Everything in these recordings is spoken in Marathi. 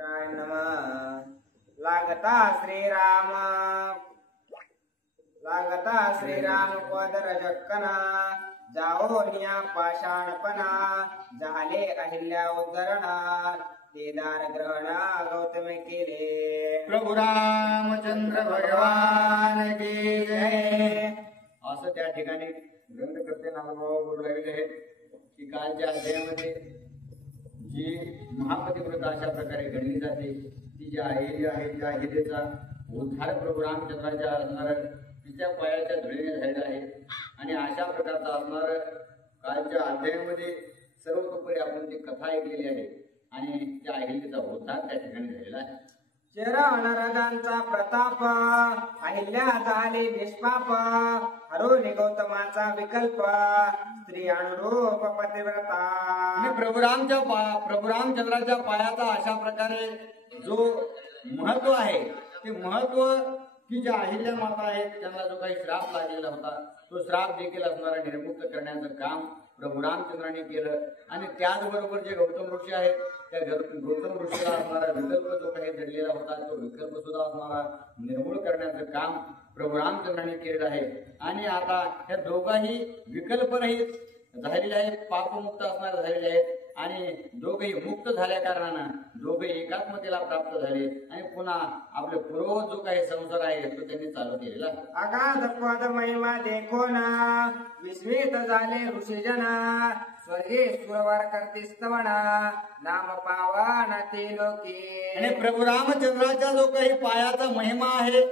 नमः लागता श्रीराम पदर जक्कना जाओ निया पाषाणपणा झाले अहिल्या उद्धरणा देदार ग्रहणा गौतम केले प्रभु रामचंद्र भगवान की जय। असं त्या ठिकाणी ग्रंथकर्ते नामभाव बोलू लागले आहेत की कालच्या अध्यायामध्ये जी महापतिव्रता अशा प्रकारे गणली जाते ती जी अहिल्या आहे त्या अहिलेचा उद्धार प्रभू रामचंद्राच्या असणार तिच्या पायाच्या धुळीने झालेला आहे आणि अशा प्रकारचा असणार कालच्या अध्यायामध्ये सर्वतोपरी आपण ती कथा ऐकलेली आहे आणि त्या अहिलेचा उद्धार त्या ठिकाणी झालेला आहे। चरण रगांचा प्रताप अहिल्या झाले निष्पाप हरून गौतमाचा विकल्प स्त्री अनुरूप पतिव्रता। आणि प्रभू रामचंद्राच्या पायाचा अशा प्रकारे जो महत्व आहे ते महत्व की ज्या अहिल्या माता आहेत त्यांना जो काही श्राप लागलेला होता तो श्राप देखील असणारा निर्मुक्त करण्याचं काम प्रभू रामचंद्राने केलं आणि त्याचबरोबर जे गौतम ऋषी आहेत त्या गौतम ऋषीला असणारा विकल्प जो काही दडलेला होता तो विकल्प सुद्धा असणारा निर्मूळ करण्याचं काम प्रभू रामचंद्राने केलेलं आहे। आणि आता ह्या दोघाही विकल्परहित झालेले आहेत, पापमुक्त असणारे झालेले आहेत आणि दोघेही मुक्त झाल्या कारणानं दोघे एकात्मतेला प्राप्त झाले आणि पुन्हा आपले पूर्व जो काही संसार आहे तो त्यांनी चालू केलेला। अगाध पद महिमा देखो ना विस्मित झाले ऋषीजना स्वर्गे सुरवार करते स्तवना नाम पावन ते लोके। आणि प्रभू रामचंद्राचा जो काही पायाचा महिमा आहे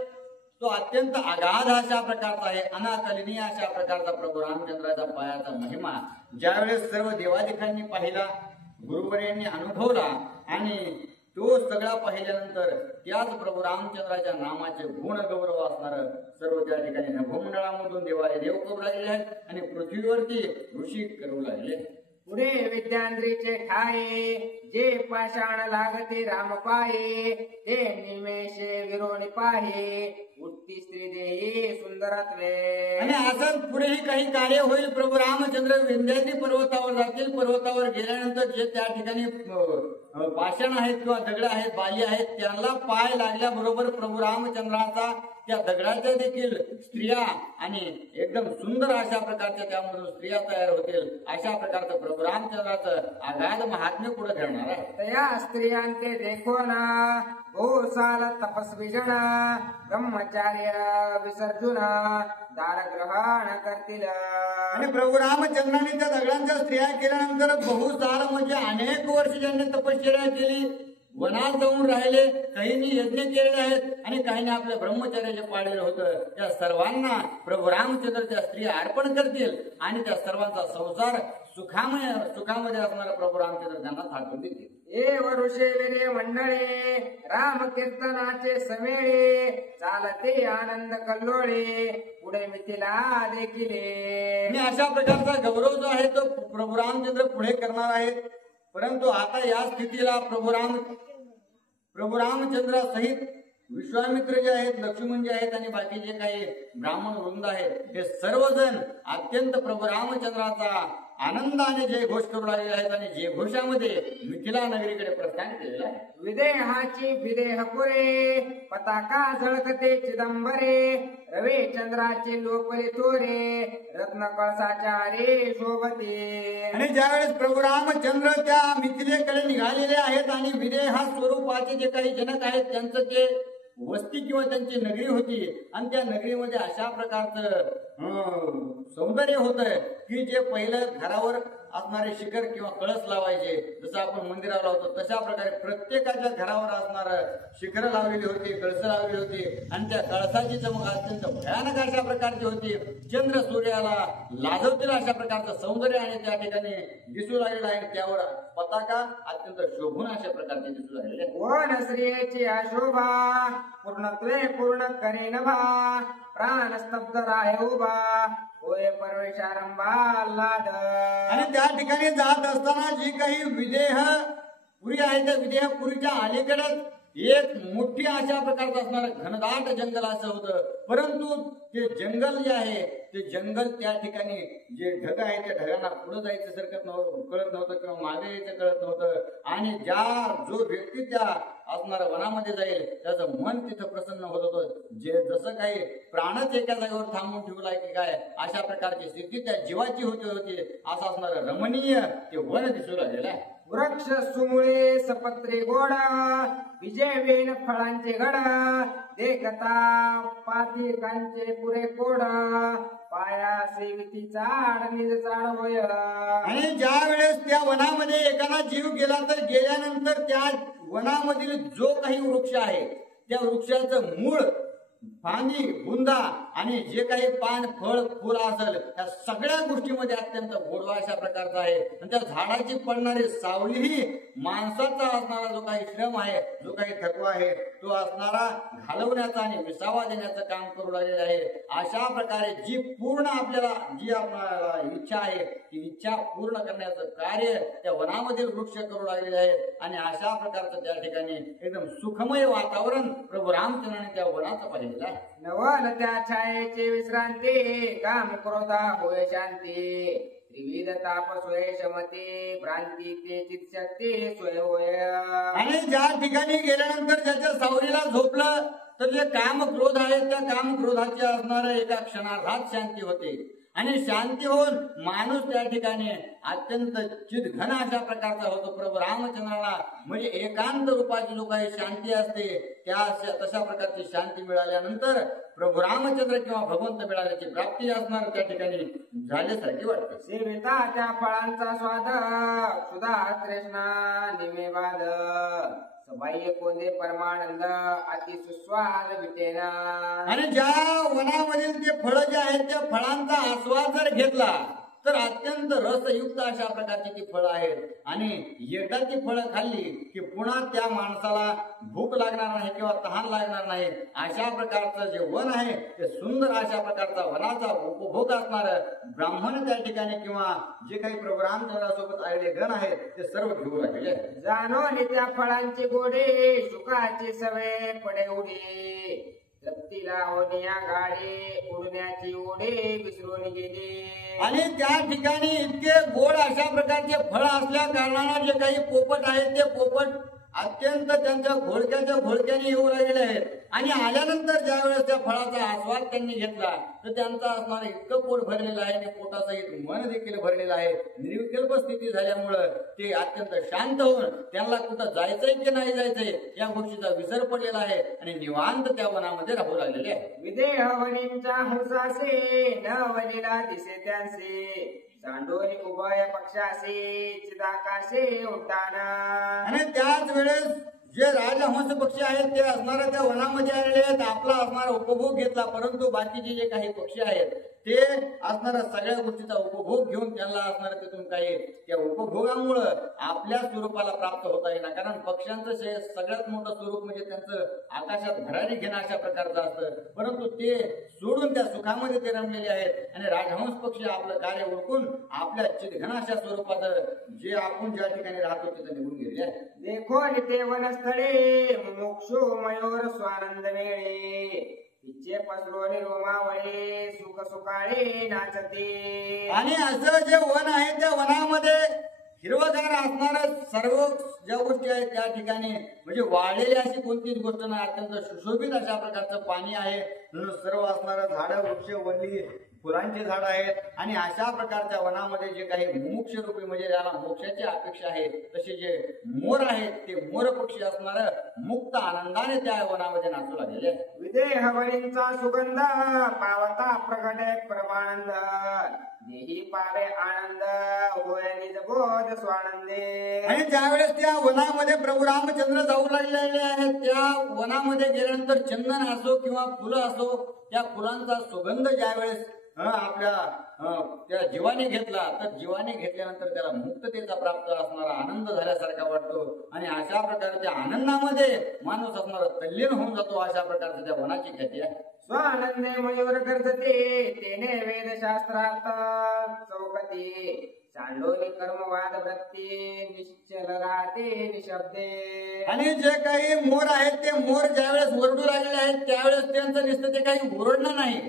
तो अत्यंत अगाध अशा प्रकारचा आहे, अनाकलनीय अशा प्रकारचा प्रभू रामचंद्राचा पायाचा महिमा ज्यावेळेस सर्व देवादिकांनी पाहिला गुरुवर्यांनी अनुभवला आणि तो सगळा पाहिल्यानंतर त्याच प्रभू रामचंद्राच्या नामाचे गुण गौरव असणार सर्व त्या ठिकाणी नभोमंडळामधून देव करू लागले आहेत आणि पृथ्वीवरती ऋषी करू लागले। पुढे विद्यांद्रीचे ठाये जे पाषाण लागते राम पाये ते निमेषे विरोणी पाहे उत्ती स्त्री देही सुंदरत्वे। आणि असं पुढेही काही कार्य होईल। प्रभू रामचंद्र विंध्याद्री पर्वतावर जातील, पर्वतावर गेल्यानंतर जे त्या ठिकाणी पाषाण आहेत किंवा दगड आहेत बाली आहेत त्यांना पाय लागल्याबरोबर प्रभू रामचंद्राचा त्या दगडाच्या देखील स्त्रिया आणि एकदम सुंदर अशा प्रकारच्या त्यामधून स्त्रिया तयार होतील अशा प्रकारचं प्रभू रामचंद्राचं अगाध महात्म्य पुढे घडणार आहे। तया स्त्रियांते देखो ना बहुसाल तपस्वी जना ब्रह्मचार्य विसर्जुना दार ग्रहण करतील। आणि प्रभू रामचंद्राने त्या दगडांच्या स्त्रिया केल्यानंतर बहुसाल म्हणजे अनेक वर्ष ज्यांनी तपश्चर्या केली वनात जाऊन राहिले, काहींनी यज्ञ केलेले आहेत आणि काहींनी आपल्या ब्रह्मचर्याचे पाळलेलं होतं त्या सर्वांना प्रभू रामचंद्राच्या स्त्रिया अर्पण करतील आणि त्या सर्वांचा संसार सुखामध्ये असणारा प्रभू रामचंद्र त्यांना थाटून देतील। ए वरुषे वीरे मंडळे राम कीर्तनाचे समेळे चालते आनंद कल्लोळे पुढे मिथिला देखिले। आणि अशा प्रकारचा गौरव जो आहे तो प्रभू रामचंद्र पुढे करणार आहेत। परंतु आता या स्थितीला प्रभू रामचंद्र सहित विश्वामित्र जे आहेत, लक्ष्मण जे आहेत आणि बाकी जे काही ब्राह्मण वृंद आहेत हे सर्वजण अत्यंत प्रभू रामचंद्राचा आनंदाने जयघोष करू लागले आहेत आणि जयघोषामध्ये मिथिला नगरीकडे प्रस्थान केलेलं आहे। विदेहाची विदेह पुरे पताका झळकते चिदंबरे रवे चंद्राचे लोकरे थोरे रत्न कळसाच्या रे शोभते। आणि ज्यावेळेस प्रभू रामचंद्र त्या मिथिलेकडे निघालेले आहेत आणि विदेहा स्वरूपाचे जे काही जनक आहेत त्यांचं ते वस्ती किंवा त्यांची नगरी होती आणि त्या नगरीमध्ये अशा प्रकारचं सौंदर्य होतं की जे पहिलं घरावर असणारे शिखर किंवा कळस लावायचे जसं आपण मंदिराला लावतो तशा प्रकारे प्रत्येकाच्या घरावर असणार शिखर लावलेली होती, कळस लावलेली होती आणि त्या कळसाची चमक अत्यंत भयानक अशा प्रकारची होती। चंद्र सूर्याला लाजवतील अशा प्रकारचं सौंदर्य आणि त्या ठिकाणी दिसू लागलेलं आहे। त्यावर पताका अत्यंत शोभून अशा प्रकारचे दिसू लागलेले आहे। वन स्त्रियेची अशोभा पूर्णत्वे पूर्ण करे नभा प्राण स्तब्ध राहे उभा होय परमेशारंभा लाद। आणि त्या ठिकाणी जात असताना जी काही विदेह पुरी आहे त्या विदेह पुरीच्या अलीकडे एक मोठी अशा प्रकारचं असणार घनदाट जंगल असं होतं, परंतु ते जंगल जे आहे ते जंगल त्या ठिकाणी जे ढग आहे त्या ढगांना पुढे जायचं कळत नव्हतं किंवा मागे यायचं कळत नव्हतं आणि जो व्यक्ती त्या असणारं वनामध्ये जाईल त्याचं मन तिथं प्रसन्न होत होतं. जे जसं काही प्राणच एका जागेवर थांबून ठेवलाय की काय अशा प्रकारची स्थिती त्या जीवाची होती असं असणारं रमणीय ते वन दिसू लागलेलं आहे. वृक्ष सुमुळे सपत्रे गोड विजय वेन फळांचे घड देखता पातिकांचे पुरे कोड पाया सेविती चाड निज चाड होय. आणि ज्या वेळेस त्या वनामध्ये एकाला जीव गेला तर गेल्यानंतर त्या वनामधील जो काही वृक्ष आहे त्या वृक्षाचं मूळ फांदी बुंदा आणि जे काही पान फळ फुल असेल त्या सगळ्या गोष्टीमध्ये अत्यंत गोडवा अशा प्रकारचा आहे. आणि त्या झाडाची पडणारी सावलीही माणसाचा असणारा जो काही श्रम आहे जो काही थकवा आहे तो असणारा घालवण्याचा आणि विसावा देण्याचं काम करू लागलेलं आहे. अशा प्रकारे जी पूर्ण आपल्याला जी आपल्याला इच्छा आहे ती इच्छा पूर्ण करण्याचं कार्य त्या वनामधील वृक्ष करू लागलेले आहेत. आणि अशा प्रकारचं त्या ठिकाणी एकदम सुखमय वातावरण प्रभू रामचंद्राने त्या वनाचं पाहिजे. नवल त्या छायेची विश्रांती काम क्रोधा होय शांती त्रिविध ताप सोय शमती भ्रांती ते चित्शक्ती सोय होय. आणि ज्या ठिकाणी गेल्यानंतर ज्याच्या सावलीला झोपलं तर जे काम क्रोध आहेत त्या काम क्रोधाची असणाऱ्या एका क्षणार्धात शांती होते. आणि शांती होऊन माणूस त्या ठिकाणी अत्यंत चिदघन अशा प्रकारचा होतो. प्रभू रामचंद्राला म्हणजे एकांत रूपाची जो काही शांती असते त्या तशा प्रकारची शांती मिळाल्यानंतर प्रभू रामचंद्र किंवा भगवंत मिळाल्याची प्राप्ती असणार त्या ठिकाणी झाल्यासारखी वाटते. सेविता त्या फळांचा स्वाद सुधा कृष्णा निमेवाद बाह्य कोंदे परमानंद अति सुस्वाद विटेना. आणि ज्या वनामधील ते फळं जे आहेत त्या फळांचा आस्वाद जर घेतला तर अत्यंत रसयुक्त अशा प्रकारची ती फळं आहेत. आणि एकदा ती फळं खाल्ली की पुन्हा त्या माणसाला भूक लागणार नाही किंवा तहान लागणार नाही. अशा प्रकारचं जे वन आहे ते सुंदर अशा प्रकारचा वनाचा उपभोग असणार ब्राह्मण त्या ठिकाणी किंवा जे काही प्रभू रामचंद्रासोबत आलेले गण आहेत ते सर्व घेऊ लागले. जाणवली त्या फळांची गोडी सुखाची सवय पडे उडी तप्तीला ओढ्या गाडी उडण्याची ओढी विसरून गेली. आणि त्या ठिकाणी इतके गोड अशा प्रकारचे फळ असल्या कारणाने जे काही पोपट आहेत ते पोपट अत्यंत त्यांच्या घोडक्याने येऊ लागलेले आहेत. आणि आल्यानंतर ज्या वेळेस त्या फळाचा आस्वाद त्यांनी घेतला तर त्यांचा असणार इतकं पोट भरलेलं आहे आणि पोटासहित मन देखील भरलेलं आहे. निर्विकल्प स्थिती झाल्यामुळं ते अत्यंत शांत होऊन त्यांना कुठं जायचंय की नाही जायचंय या गोष्टीचा विसर पडलेला आहे आणि निवांत त्या वनामध्ये राहू लागलेले आहे. विदेह वनींच्या हंसासे न वनीला दिसे त्यांचे सांडोनी उभय पक्षासे चिदाकाशे उड्डाणा. आणि त्याच वेळेस जे राजहंस पक्षी आहेत ते असणाऱ्या त्या वनामध्ये आलेले आहेत आपला असणारा उपभोग घेतला. परंतु बाकीचे जे काही पक्षी आहेत ते असणाऱ्या सगळ्या गोष्टीचा उपभोग घेऊन त्यांना असणार तिथून काही त्या उपभोगामुळं आपल्या स्वरूपाला प्राप्त होता येणार. कारण पक्ष्यांचं सगळ्यात मोठं स्वरूप म्हणजे त्यांचं आकाशात भरारी घेणं अशा प्रकारचं असतं. परंतु ते सोडून त्या सुखामध्ये ते रमलेले आहेत आणि राजहंस पक्षी आपलं कार्य ओळखून आपल्या चिदघन अशा स्वरूपात जे आपण ज्या ठिकाणी राहतो तिथं निघून गेले आहे. देखो निते वनस्थळे मोक्षो मयूर स्वानंद वेळे इच्छे पसरोनी रोमावळे सुख सुखाळे नाचते. आणि असं जे वन आहे त्या वनामध्ये हिरवगार असणारं सर्व ज्या गोष्टी आहेत त्या ठिकाणी म्हणजे वाढलेली अशी कोणतीच गोष्ट नाही. अत्यंत सुशोभित अशा प्रकारचं पाणी आहे. सर्व असणारं झाडं वृक्ष वल्ली फुलांची झाड आहेत. आणि अशा प्रकारच्या वनामध्ये जे काही मुमुक्ष रूपी म्हणजे ज्याला मोक्षाची अपेक्षा आहे तसे जे मोर आहेत ते मोर पक्षी असणार मुक्त आनंदाने त्या वनामध्ये नाचू लागलेले. विदेह वनींचा सुगंध पावता प्रगटे परमानंद देही पावे आनंद होय निज बोध स्वानंदे. आणि ज्यावेळेस त्या वनामध्ये प्रभू रामचंद्र जाऊ लागलेले आहेत त्या वनामध्ये गेल्यानंतर चंदन असो किंवा फुलं असो त्या फुलांचा सुगंध ज्यावेळेस आपल्या त्या जीवाने घेतला तर जीवाने घेतल्यानंतर त्याला मुक्ततेचा प्राप्त असणारा आनंद झाल्यासारखा वाटतो. आणि अशा प्रकारच्या आनंदामध्ये माणूस असणारा तल्लीन होऊन जातो. अशा प्रकारच्या त्या वनाची ख्याती आहे. स्वानंदे मयूर गर्जते तेने वेदशास्त्रात चौकती सांडोनी कर्मवाद वृत्ती निश्चल राहते निशब्दे. आणि जे काही मोर आहेत ते मोर ज्यावेळेस ओरडू लागलेले आहेत त्यावेळेस त्यांचं नुसतं ते काही ओरडणं नाही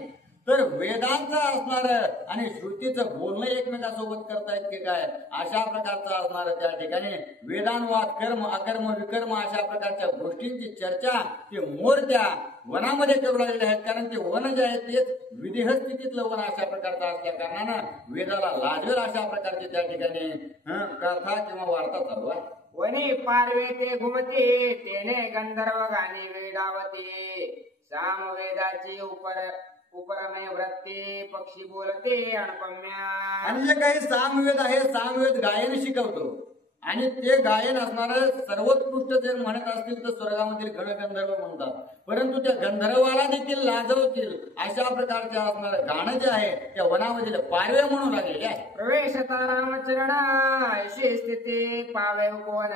तर वेदांचं असणार आणि श्रुतीचं बोलणं एकमेकांसोबत करतायत की काय अशा प्रकारचं असणार त्या ठिकाणी वेदांवाद कर्म अकर्म विकर्म अशा प्रकारच्या गोष्टींची चर्चा ते मोरत्या वनामध्ये करू लागलेले आहेत. कारण ते वन जे आहे तेच विदेह स्थितीतलं वन अशा प्रकारचं असल्या कारणानं वेदाला लाजवेल अशा प्रकारचे त्या ठिकाणी कथा किंवा वार्ता चालू आहे. वनी पारवे ते घुमते तेने गंधर्व गाणी वेदावती सामवेदाची उपरमे वृत्ती पक्षी बोलते अणपम्या. आणि जे काही सामवेद आहे सामवेद गायन शिकवतो आणि ते गायन असणार सर्वोत्कृष्ट जर म्हणत असतील तर स्वर्गामधील गणगंधर्व म्हणतात. परंतु त्या गंधर्वाला देखील लाजवतील अशा प्रकारचे असणार गाणं जे आहे त्या वनामधील पारवे म्हणून लागलेले आहे. प्रवेशता रामचरणा ऐशी स्थिती पावे कोण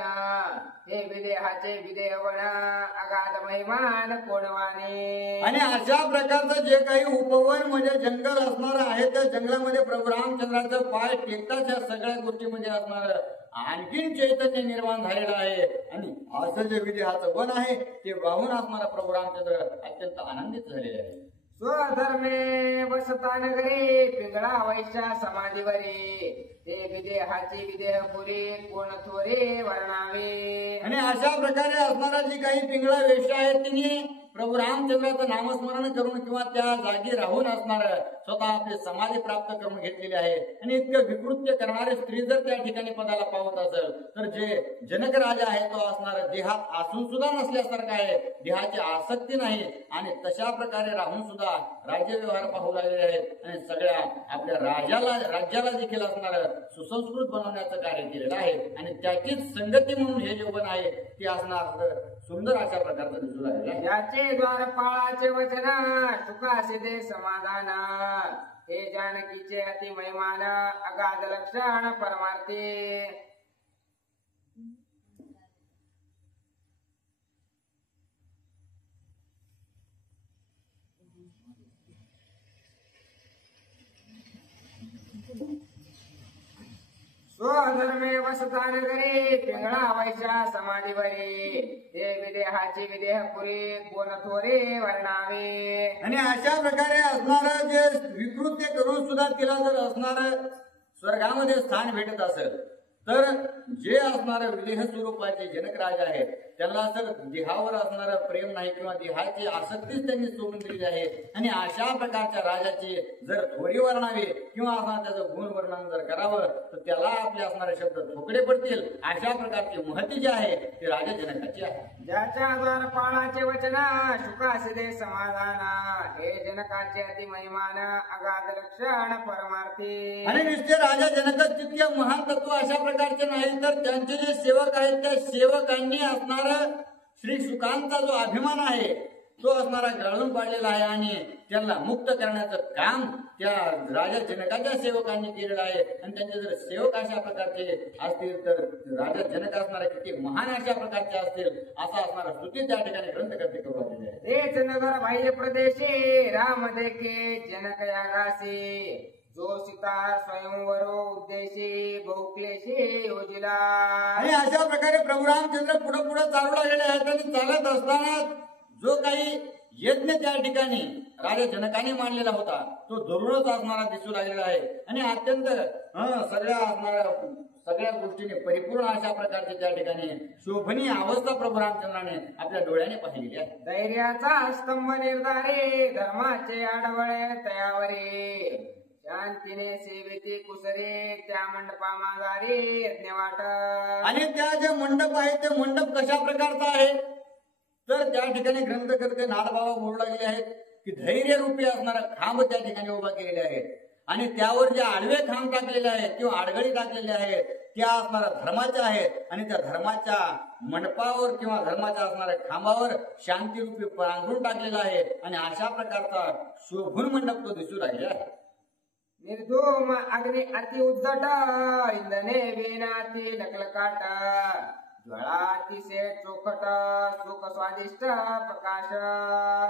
हे विदेहाचे विदेहवण अगाध महिमान कोणवाने. आणि अशा प्रकारचं जे काही उपवन म्हणजे जंगल असणार आहे त्या जंगलामध्ये प्रभू रामचंद्राचं पाय टेकताच या सगळ्या गोष्टीमध्ये असणार आणखीन चैतन्य निर्माण झालेलं आहे. आणि असं जे विदेहाचं वन आहे ते वाहून असणारा प्रभू रामचंद्र अत्यंत आनंदित झालेले आहे. स्वधर्मे वसता नगरी पिंगळा वैश्या समाधीवरी ते विदेहाची विदेहपुरी कोण थोरे वर्णावे. आणि अशा प्रकारे असणारा जी काही पिंगळा वेश्या आहेत तिने प्रभू रामचंद्राचं नामस्मरण करून किंवा त्या जागी राहून असणार स्वतः आपली समाधी प्राप्त करून घेतलेली आहे. आणि इतकं विकृत्य करणारे स्त्री जर त्या ठिकाणी पदाला पावत असेल तर जे जनक राजा आहे तो असणार देहात असून सुद्धा नसल्यासारखा आहे. देहाची आसक्ती नाही आणि तशा प्रकारे राहून सुद्धा राज्य व्यवहार पाहू लागलेले आहेत आणि सगळ्या आपल्या राज्याला देखील असणार सुसंस्कृत बनवण्याचं कार्य केलेलं आहे. आणि त्याचीच संगती म्हणून हे जे वन आहे ते असणार सुंदर अशा प्रकारचं दिसू लागलेलं आहे. याचे द्वारपाळाचे वचन सुखासी दे समाधान हे जानकीचे अति महिमान अगाध लक्षण परमार्थी. स्वधर्मे वसता नगरी पिंगळा वैश्या समाधीवरी हे विदेहाची विदेहपुरी कोण थोरे वर्णावे. आणि अशा प्रकारे असणारं जे विकृत्य करून सुद्धा तिला जर असणारं स्वर्गामध्ये स्थान भेटत असेल तर जे असणारं विदेह स्वरूपाचे जनक राजा आहेत त्यांना जर देहावर असणारं प्रेम नाही किंवा देहाची आसक्तीच त्यांनी सोडून दिलेली आहे. आणि अशा प्रकारच्या राजाची जर थोडी वर्णावी किंवा असणार त्याचं गुण वर्णन जर करावं तर त्याला आपले असणारे शब्द ठोकडे पडतील. अशा प्रकारची महती जी आहे ती राजा जनकाची आहे. ज्याच्या द्वारपाळाचे वचन सुखासी दे समाधान हे जनकाचे अति महिमान अगाध लक्षण परमार्थी. आणि नुसते राजा जनकच तितके महान तत्व अशा प्रकारचे नाही तर त्यांचे जे सेवक आहेत त्या सेवकांनी असणार श्री सुखांचा जो अभिमान आहे तो असणारा गाळून पाडलेला आहे आणि त्यांना मुक्त करण्याचं काम त्या राजा जनकाच्या सेवकांनी केलेलं आहे. आणि त्यांचे जर सेवक अशा प्रकारचे असतील तर राजा जनक असणारे किती महान अशा प्रकारचे असतील असा असणारा स्तुती त्या ठिकाणी ग्रंथकर्ते करू लागलेले आहे. तेच नगर बाह्य प्रदेशे राम देखे जनक यागासी जो सीता स्वयंवरो उद्देशी बहुक्लेशी योजिला. आणि अशा प्रकारे प्रभू रामचंद्र पुढे पुढे चालू लागलेले आहेत. आणि चालत असताना जो काही यज्ञ त्या ठिकाणी राजा जनकाने मांडलेला होता तो जरूरच असणारा दिसू लागलेला आहे. आणि अत्यंत सगळ्या गोष्टीने परिपूर्ण अशा प्रकारचे त्या ठिकाणी शोभनीय अवस्था प्रभू रामचंद्राने आपल्या डोळ्याने पाहिलेली आहे. धैर्याचा स्तंभ निर्धारे धर्माचे आडवळे तयावरे शांतीने सेवेती कुसरे त्या मंडपा माघारी यज्ञ वाट. आणि त्या जे मंडप आहे ते मंडप कशा प्रकारचा आहे तर त्या ठिकाणी ग्रंथकर्ते नाडबाबा बोलू लागले आहेत की धैर्य रूपी असणारा खांब त्या ठिकाणी उभा केलेले आहेत. आणि त्यावर जे आडवे खांब टाकलेले आहेत किंवा आडगळी टाकलेले आहेत त्या असणाऱ्या धर्माच्या आहेत. आणि त्या धर्माच्या मंडपावर किंवा धर्माच्या असणाऱ्या खांबावर शांतीरूपी पांघरून टाकलेला आहे. आणि अशा प्रकारचा शोभून मंडप तो दिसू लागलेला आहे. निर्धूम अग्नि अति उद्धट इंधने वेनाती लकलकाट ज्वाळातिशय चोखट सुख स्वादिष्ट प्रकाश.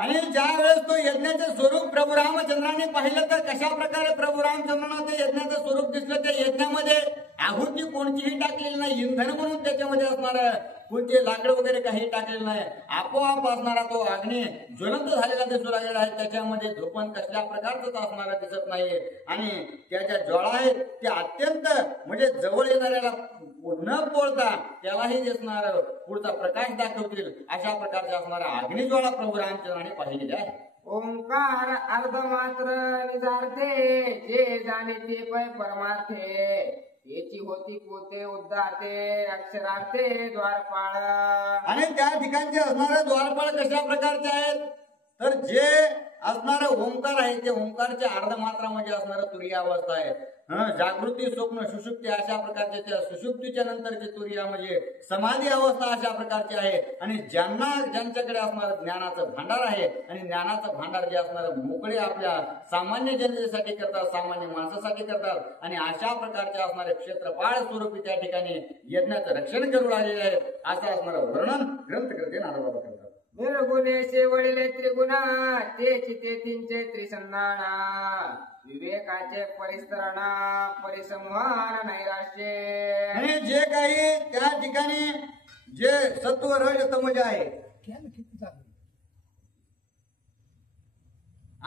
आणि ज्या वेळेस तो यज्ञाचं स्वरूप प्रभू रामचंद्राने पाहिलं तर कशा प्रकारे प्रभू रामचंद्रांना ते यज्ञाचं स्वरूप दिसलं. त्या यज्ञामध्ये आहुती कोणतीही टाकलेली नाही. इंधन म्हणून त्याच्यामध्ये असणार कोणते लाकड वगैरे काही टाकलेलं नाही. आपोआप असणारा तो अग्नी ज्वलंत झालेला दिसू लागलेला आहे. त्याच्यामध्ये धोपण कसल्या प्रकारचं असणारा दिसत नाहीये आणि त्याच्या ज्वाळा आहेत ते अत्यंत म्हणजे जवळ येणाऱ्याला न बोलता त्यालाही दिसणार पुढचा प्रकाश दाखवतील अशा प्रकारच्या असणारा अग्निज्वाळा प्रभू रामचंद्राने पाहिलेल्या आहे. ओंकार अर्धमात्र निजार्थे जे जाणे ते पै परमार्थे याची होती पोते उद्धारते अक्षरार्थे द्वारपाळ. आणि त्या ठिकाणचे असणारे द्वारपाळ कशा प्रकारचे आहेत तर जे असणारे ओंकार आहे ते ओंकारच्या अर्धमात्रा म्हणजे असणारं तुरीय अवस्था आहे. जागृती स्वप्न सुषुप्ती अशा प्रकारचे त्या सुषुप्तीच्या नंतरचे तुरीया म्हणजे समाधी अवस्था अशा प्रकारची आहे. आणि ज्यांच्याकडे असणारं ज्ञानाचं भांडार आहे आणि ज्ञानाचं भांडार जे असणारं मोकळे आपल्या सामान्य जनतेसाठी करतात, सामान्य माणसासाठी करतात आणि अशा प्रकारचे असणारे क्षेत्रपाळ स्वरूपी त्या ठिकाणी यज्ञाचं रक्षण करू लागलेले आहेत असं असणारं वर्णन ग्रंथकर्ते नारदबाबा करतात. निर्गुणेशे वडिले त्रिगुणा तेची तेथींचे त्रिसंधाना विवेकाचे परिस्तरणा परिसंहार नैराश्ये. आणि जे काही त्या ठिकाणी जे सत्व रज तमज आहे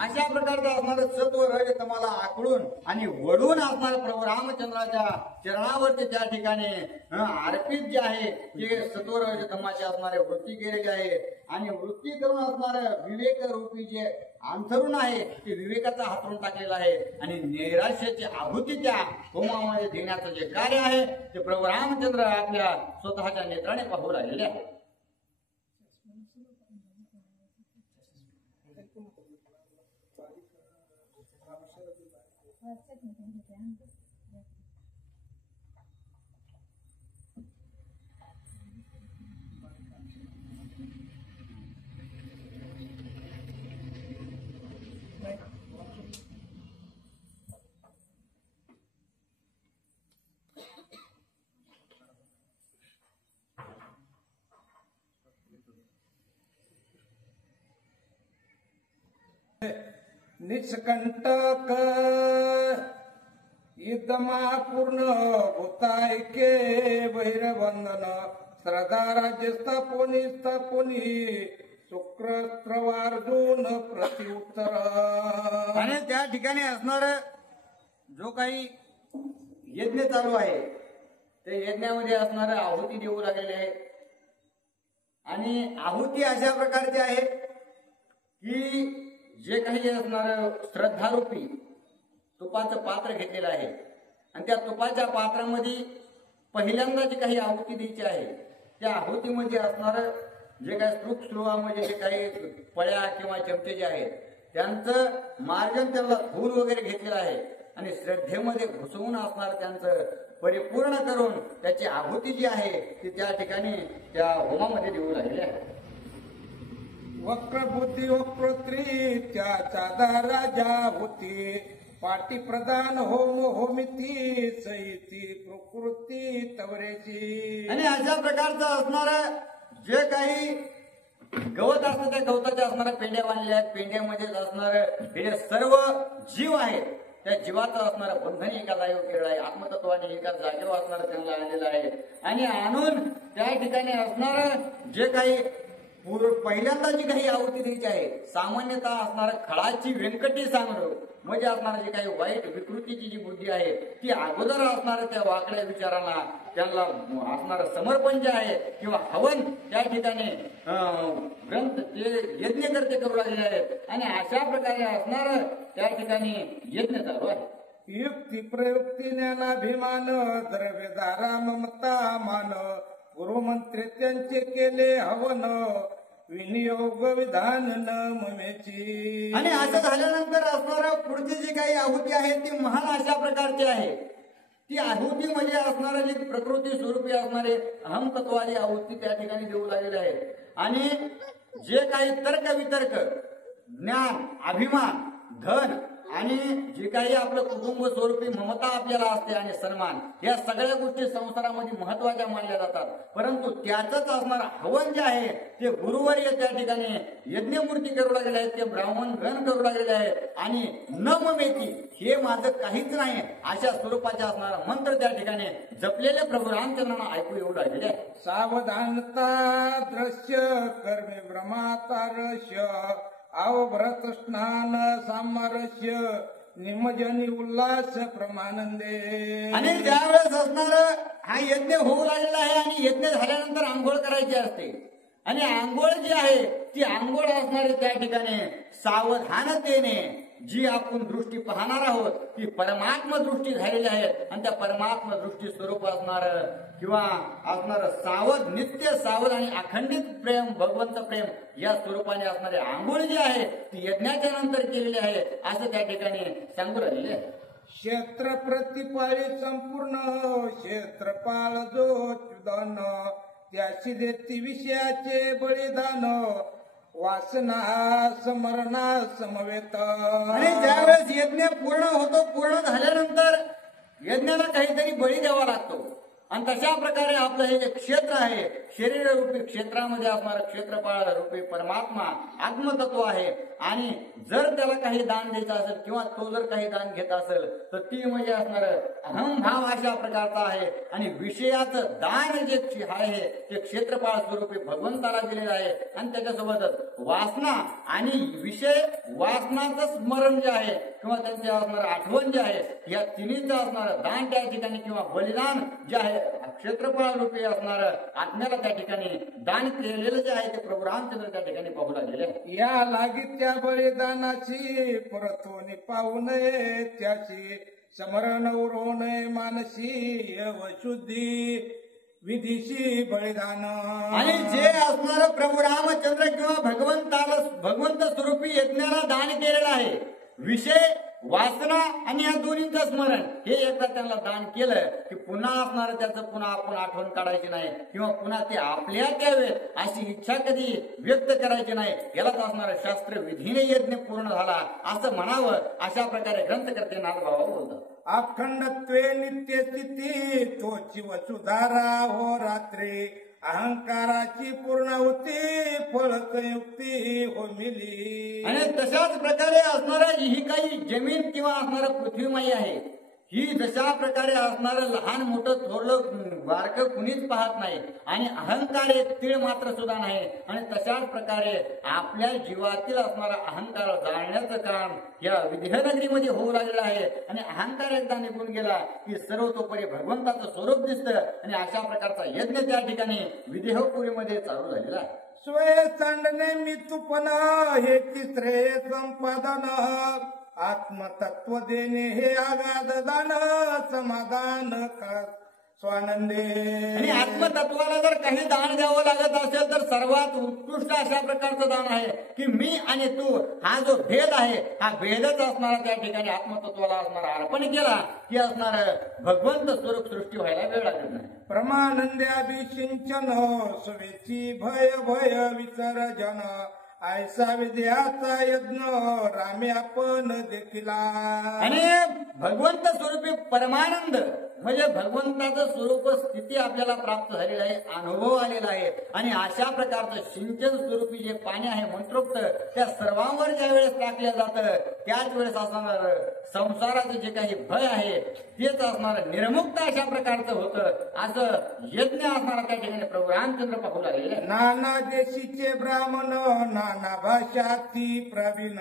अशा प्रकारचं असणारं सत्व रज तमाला आकळून आणि वडून असणारं प्रभू रामचंद्राच्या चरणावरती त्या ठिकाणी अर्पित जे आहे जे सत्व रज तमाचे असणारे वृत्ती केलेले आहे. आणि वृत्ती करून असणारं विवेक रूपी जे अंतरुण आहे ते विवेकाचा हातरून टाकलेला आहे. आणि नैराश्याची आहुती त्या होमामध्ये देण्याचं जे कार्य आहे ते प्रभू रामचंद्र आपल्या स्वतःच्या नेत्राने पाहू लागलेले आहे. निष्कंटक युद्धमा पूर्ण भूतायके वैरवंदन श्रद्धा राज्य स्थापोनी शुक्रस्त्रवार्जुन प्रत्युत्तर. आणि त्या ठिकाणी असणार जो काही यज्ञ चालू आहे ते यज्ञामध्ये असणारे आहुती देऊ लागलेले आहे. आणि आहुती अशा प्रकारची आहे की जे काही असणार श्रद्धारूपी तुपाचं पात्र घेतलेलं आहे आणि त्या तुपाच्या पात्रामध्ये पहिल्यांदा जी काही आहुती द्यायची आहे त्या आहुतीमध्ये असणार जे काही स्त्रुवामध्ये जे काही पळ्या किंवा चमचे जे आहेत त्यांचं मार्जन त्यांना धूल वगैरे घेतलेलं आहे आणि श्रद्धेमध्ये घुसवून असणार त्यांचं परिपूर्ण करून त्याची आहुती जी आहे ती त्या ठिकाणी त्या होमामध्ये देऊ लागली आहे. वक्र बुद्धी वक्रोत्री त्याचा राजा होती पाटी प्रधान होम होमिती सहिती प्रकृती तवरेची. आणि अशा प्रकारचं असणार जे काही गवत असतं त्या गवताच्या असणाऱ्या पेंड्या बांधलेल्या आहेत. पेंड्यामध्ये असणार हे सर्व जीव आहेत त्या जीवाचं असणारं बंधन एका जागेवर केलेलं आहे. आत्मतत्वाने एका जागेवर असणारं त्यांना आणलेलं आहे. आणि आणून त्या ठिकाणी असणार जे काही पहिल्यांदा जी काही आहुती द्यायची आहे सामान्यतः असणारं खळाची व्यंकटी सांगणं म्हणजे असणारं जे काही वाईट विकृतीची जी बुद्धी आहे ती अगोदर असणारं त्या वाकड्या विचारांना त्यांना असणारं समर्पण जे आहे किंवा हवन त्या ठिकाणी ग्रंथ ते यज्ञ करते करू लागलेले आहेत. आणि अशा प्रकारे असणार त्या ठिकाणी यज्ञ चालू आहे. युक्ती प्रयुक्ती ज्ञानाभिमान द्रव्यधारा ममता मान गुरुमंत्री त्यांचे केले हवन विनियोग विधान न ममेची. आणि असं झाल्यानंतर असणारा पुढची जी काही आहुती आहे ती महान अशा प्रकारची आहे. ती आहुती म्हणजे असणारा जी प्रकृती स्वरूपी असणारे अहमतत्वादी आहुती त्या ठिकाणी देऊ लागलेली आहे. आणि जे काही तर्क वितर्क ज्ञान अभिमान धन आणि जे काही आपलं कुटुंब स्वरूपी ममता आपल्याला असते आणि सन्मान, या सगळ्या गोष्टी संसारामध्ये महत्वाच्या मानल्या जातात. परंतु त्याच असणार हवन जे आहे ते गुरुवर्य त्या ठिकाणी यज्ञमूर्ती करू लागलेले आहेत, ते ब्राह्मण गण करू लागलेले आहेत आणि न ममेती, हे माझं काहीच नाही अशा स्वरूपाचे असणारा मंत्र त्या ठिकाणी जपलेले प्रभू रामचंद्रांना ऐकू येऊ लागलेले आहे. सावधानता दृश्य कर्मे ब्रह्मातारस्य अवभ्रत स्नान सामरस्य निमजनी उल्हास प्रमानंदे. आणि ज्यावेळेस असणार हा यज्ञ होऊ लागलेला आहे आणि यज्ञ झाल्यानंतर आंघोळ करायची असते आणि आंघोळ जी आहे ती आंघोळ असणारी त्या ठिकाणी सावधानतेने जी आपण दृष्टी पाहणार आहोत ती परमात्मा दृष्टी झालेली आहे आणि त्या परमात्मा दृष्टी स्वरूप असणार किंवा असणार सावध, नित्य सावध आणि अखंडित प्रेम, भगवंत प्रेम या स्वरूपाने असणारे आंघोळ जी आहे ती यज्ञाच्या नंतर केलेली आहे असं त्या ठिकाणी सांगू राहिले आहे. क्षेत्र प्रतिपाळी संपूर्ण क्षेत्रपाळ जो च्युदान त्याशी देती विषयाचे बलिदान वासना समरणा समवेत. आणि ज्यावेळेस यज्ञ पूर्ण होतो, पूर्ण झाल्यानंतर यज्ञाला काहीतरी बळी द्यावा लागतो आणि तशा प्रकारे आपलं हे जे क्षेत्र आहे, शरीर रूपी क्षेत्रामध्ये असणारं क्षेत्रपाळ रूपी परमात्मा आत्मतत्व आहे आणि जर त्याला काही दान द्यायचं असेल किंवा तो जर काही दान घेत असेल तर ती म्हणजे असणार अहमभाव अशा प्रकारचा आहे आणि विषयाचं दान जे आहे ते क्षेत्रपाळ स्वरूपी भगवंताला दिलेलं आहे आणि त्याच्यासोबतच वासना आणि विषय वासनाचं स्मरण जे आहे किंवा त्यांचे असणार आठवण जे आहे या तिन्हीचं असणारं दान त्या ठिकाणी किंवा बलिदान जे आहे क्षेत्रपाळ रूपी असणार आत्म्याला त्या ठिकाणी दान केलेलं जे आहे ते प्रभू रामचंद्र त्या ठिकाणी पाहू लागलेले. या लागी त्या बलिदानाची परतोनी पाहू नये त्याची समरण उरवू नये मानसी व शुद्धी विधीशी बलिदान. आणि जे असणार प्रभू रामचंद्र किंवा भगवंत स्वरूपी यज्ञाला दान केलेलं आहे, विषय वासना आणि या दोन्हीचं स्मरण हे एकदा त्यांना दान केलं की पुन्हा असणार त्याचं पुन्हा आपण आठवण काढायची नाही किंवा पुन्हा ते आपल्या द्यावेत अशी इच्छा कधी व्यक्त करायची नाही. यालाच असणार शास्त्र विधीने यज्ञ पूर्ण झाला असं म्हणावं. अशा प्रकारे ग्रंथकर्ते नाथबाबा बोलतात. अखंडत्वे नित्य स्थिती तोची वसुधारा हो रात्री अहंकाराची पूर्ण होती फळकयुक्ती हो मिली. आणि तशाच प्रकारे असणार ही काही जमीन किंवा असणार पृथ्वीमाई आहे, ही जशा प्रकारे असणारं लहान मोठं थोरलं बारकं कुणीच पाहत नाही आणि अहंकार एक तीळ मात्र सुद्धा नाही. आणि तशाच प्रकारे आपल्या जीवातील असणारा अहंकार जाळण्याचं काम या विदेहनगरीमध्ये होऊ लागलेलं आहे आणि अहंकार एकदा निघून गेला की सर्वतोपरी भगवंताचं स्वरूप दिसतं आणि अशा प्रकारचा यज्ञ त्या ठिकाणी विदेहपुरीमध्ये चालू झालेला आहे. स्वय सांडणे मी तुपन हे तिसरे संपादन आत्मतत्व देणे हे आगाध दान समाधान स्वानंदे. आणि आत्मतत्वाला जर काही दान द्यावं लागत असेल तर सर्वात उत्कृष्ट अशा प्रकारचं दान आहे की मी आणि तू हा जो भेद आहे हा भेदच असणारा त्या ठिकाणी आत्मतत्वाला असणारा अर्पण केला की असणार भगवंत स्वरूप सृष्टी व्हायला वेळ लागत नाही. प्रमानंद्याभिषिंचन सुवेची भय भय विसर्जन ऐसा विद्याचा यज्ञ रामे आपण देखील. आणि भगवंत स्वरूपी परमानंद म्हणजे भगवंताचं स्वरूप स्थिती आपल्याला प्राप्त झालेला आहे, अनुभव आलेला आहे आणि अशा प्रकारचं सिंचन स्वरूपी जे पाणी आहे मंत्रोक्त त्या सर्वांवर ज्या वेळेस टाकलं जातं त्याच वेळेस असणार संसाराचं जे काही भय आहे तेच असणार निर्मुक्त अशा प्रकारचं होतं असं यज्ञ असणारा त्या ठिकाणी प्रभू रामचंद्र पाहू लागलेले. नाना देशीचे ब्राह्मण नाना भाषाती प्रवीण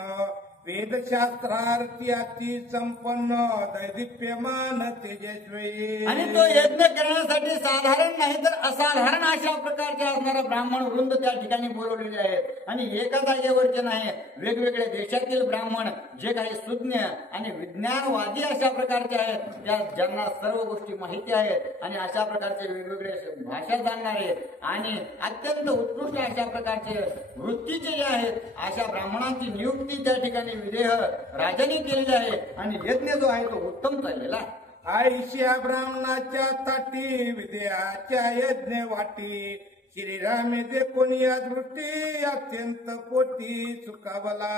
वेदशास्त्रार्थी अति संपन्न दैदिप्यमान तेजस्वी. आणि तो यज्ञ करण्यासाठी साधारण नाही तर असाधारण अशा प्रकारचे असणारा ब्राह्मण वृंद त्या ठिकाणी बोलवलेले आहेत आणि एका जागेवरचे नाही, वेगवेगळ्या देशातील ब्राह्मण जे काही सुज्ञ आणि विज्ञानवादी अशा प्रकारचे आहेत त्या ज्यांना सर्व गोष्टी माहिती आहेत आणि अशा प्रकारचे वेगवेगळे भाषा जाणणारे आणि अत्यंत उत्कृष्ट अशा प्रकारचे वृत्तीचे जे आहेत अशा ब्राह्मणांची नियुक्ती त्या ठिकाणी विदेह राजाने केलेली आहे आणि यज्ञ जो आहे तो उत्तम चाललेला आहे. आयुष्या ब्राह्मणाच्या ताटी विद्याच्या यज्ञ वाटी श्रीरामे देखून या दृष्टी अत्यंत पोटी सुखावला.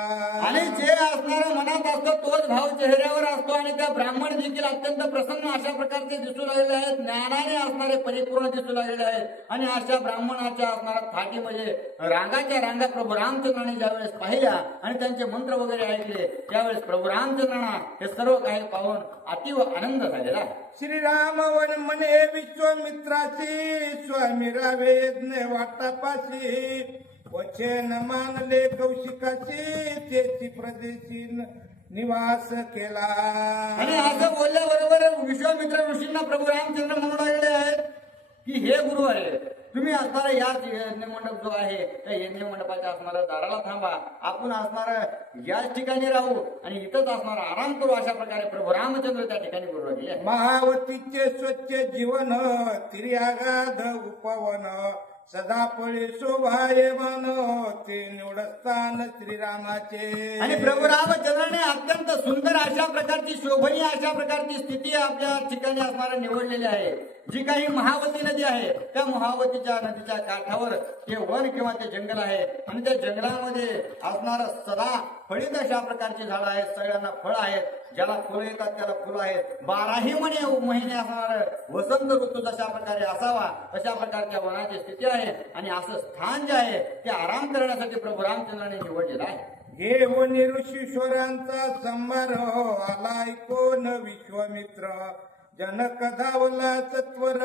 आणि जे असणारं मनात असतो तोच भाव चेहऱ्यावर असतो आणि त्या ब्राह्मण देखील अत्यंत प्रसन्न अशा प्रकारचे दिसू लागलेले आहेत. ज्ञानाने असणारे परिपूर्ण दिसू लागलेले आहेत. आणि अशा ब्राह्मणाच्या असणाऱ्या थाटीमध्ये रांगाच्या रांगा प्रभू रामचंद्राने ज्यावेळेस पाहिल्या आणि त्यांचे मंत्र वगैरे ऐकले त्यावेळेस प्रभू रामचंद्रांना हे सर्व काही पाहून अतिव आनंद झालेला आहे. श्रीराम वन म्हणे विश्वामित्राची स्वामी रावे यज्ञ वाटापाशी वचन मानले कौशिकाची त्याची प्रदेशी निवास केला. आणि असं बोलल्याबरोबर विश्वामित्र ऋषींना प्रभू रामचंद्र म्हणू लागले आहेत की हे गुरु आहे तुम्ही असणारा याच यज्ञ मंडप जो आहे त्या यज्ञ मंडपाच्या असणाऱ्या दाराला थांबा. आपण असणार याच ठिकाणी राहू आणि इथंच असणार आराम करू. अशा प्रकारे प्रभू रामचंद्र त्या ठिकाणी बोलू लागले. महावतीचे स्वच्छ जीवन तिर्यागाध उपवन सदा पळे शोभायमान ते निवडस्थान श्रीरामाचे. आणि प्रभू रामचंद्राने अत्यंत सुंदर अशा प्रकारची शोभनीय अशा प्रकारची स्थिती आपल्या ठिकाणी असणारा निवडलेली आहे. जी काही महावती नदी आहे त्या महावतीच्या नदीच्या काठावर ते वन किंवा ते जंगल आहे आणि त्या जंगलामध्ये असणारा सदा फळीत अशा प्रकारची झाडं आहेत. सगळ्यांना फळ आहेत. ज्याला फुलं येतात त्याला फुलं आहेत. 12ही महिने असणार वसंत ऋतू जशा प्रकारे असावा तशा प्रकारच्या वनाची स्थिती आहे. आणि असं स्थान जे आहे ते आराम करण्यासाठी प्रभू रामचंद्राने निवडलेलं आहे. हे वनी ऋषीश्वरांचा समारोह आला ऐकून विश्वामित्र जनक धावला सत्वर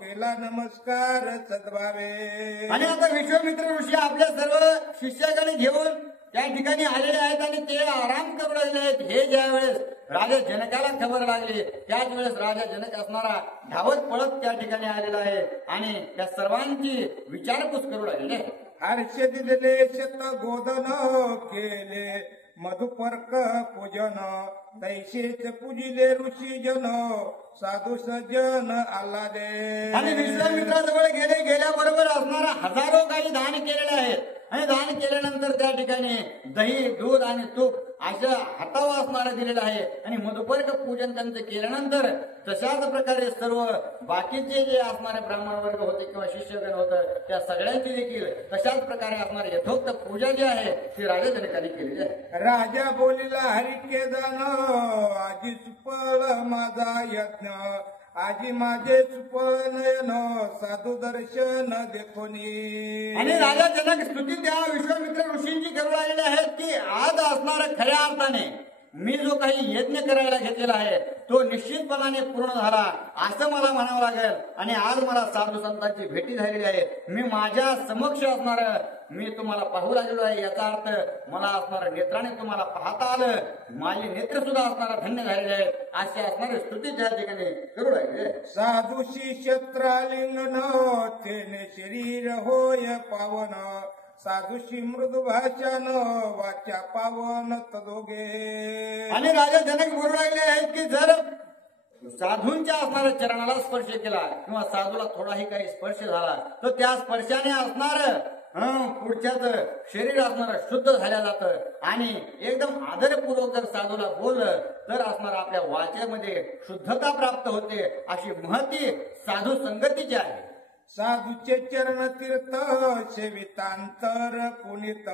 केला नमस्कार सद्भावे. आणि आता विश्वामित्र ऋषी आपल्या सर्व शिष्याकडे घेऊन त्या ठिकाणी आलेले आहेत आणि ते आराम करू लागले आहेत. हे ज्या वेळेस राजा जनकाला खबर लागली त्याच वेळेस राजा जनक असणारा धावत पळत त्या ठिकाणी आलेला आहे आणि त्या सर्वांची विचारपूस करू लागलेली आहे. हर्ष दिले शत गोदन केले मधुपर्क पूजन तैसेच पूजिले ऋषी जन साधू सज्जन आलादे. आणि विश्वामित्राजवळ गेल्याबरोबर असणारा हजारो काही दान केलेले आहेत. आणि दान केल्यानंतर त्या ठिकाणी दही दूध आणि तूप अशा हातावा असणारं दिलेलं आहे. आणि मधुपर्क पूजन त्यांचं केल्यानंतर तशाच प्रकारे सर्व बाकीचे जे असणारे ब्राह्मण वर्ग होते किंवा शिष्यगण होतं त्या सगळ्यांची देखील तशाच प्रकारे असणारी यथोक्त पूजा जी आहे ती राजा जनकाने केलेली आहे. राजा बोलिला हरिके दान आजी सुफळ माझा यज्ञ आजी माझे सुफळ नयन साधू दर्शन देखोनी. आणि राजा जनक स्तुती त्या विश्वामित्र ऋषींची करू लागलेले आहेत की आज असणारा खऱ्या अर्थाने मी जो काही यज्ञ करायला घेतलेला आहे तो निश्चितपणाने पूर्ण झाला असं मला म्हणावं लागेल. आणि आज मला साधू संतांची भेटी झालेली आहे. मी माझ्या समक्ष असणार मी तुम्हाला पाहू लागलो आहे. याचा अर्थ मला असणाऱ्या नेत्राने तुम्हाला पाहता आलं. माझे नेत्र सुद्धा असणारा धन्य झालेले आहेत. असे असणारे स्तुती त्या ठिकाणी करू लागले. साधूशी शस्त्रालिंगन तेने शरीर होय पावन साधूशी मृदू भाषान वाचा पावन तदोगे. आणि राजा जनक बोलू लागले आहेत की जर साधूंच्या असणाऱ्या चरणाला स्पर्श केला किंवा साधूला थोडाही काही स्पर्श झाला तर त्या स्पर्शाने असणार पुढच्याच शरीर असणार शुद्ध झाल्या जातं. आणि एकदम आदरपूर्वक जर साधूला बोललं तर असणार आपल्या वाचेमध्ये शुद्धता प्राप्त होते. अशी महती साधू संगतीची आहे. साधूचे चरण तीर्थ सेवितांतर पुनित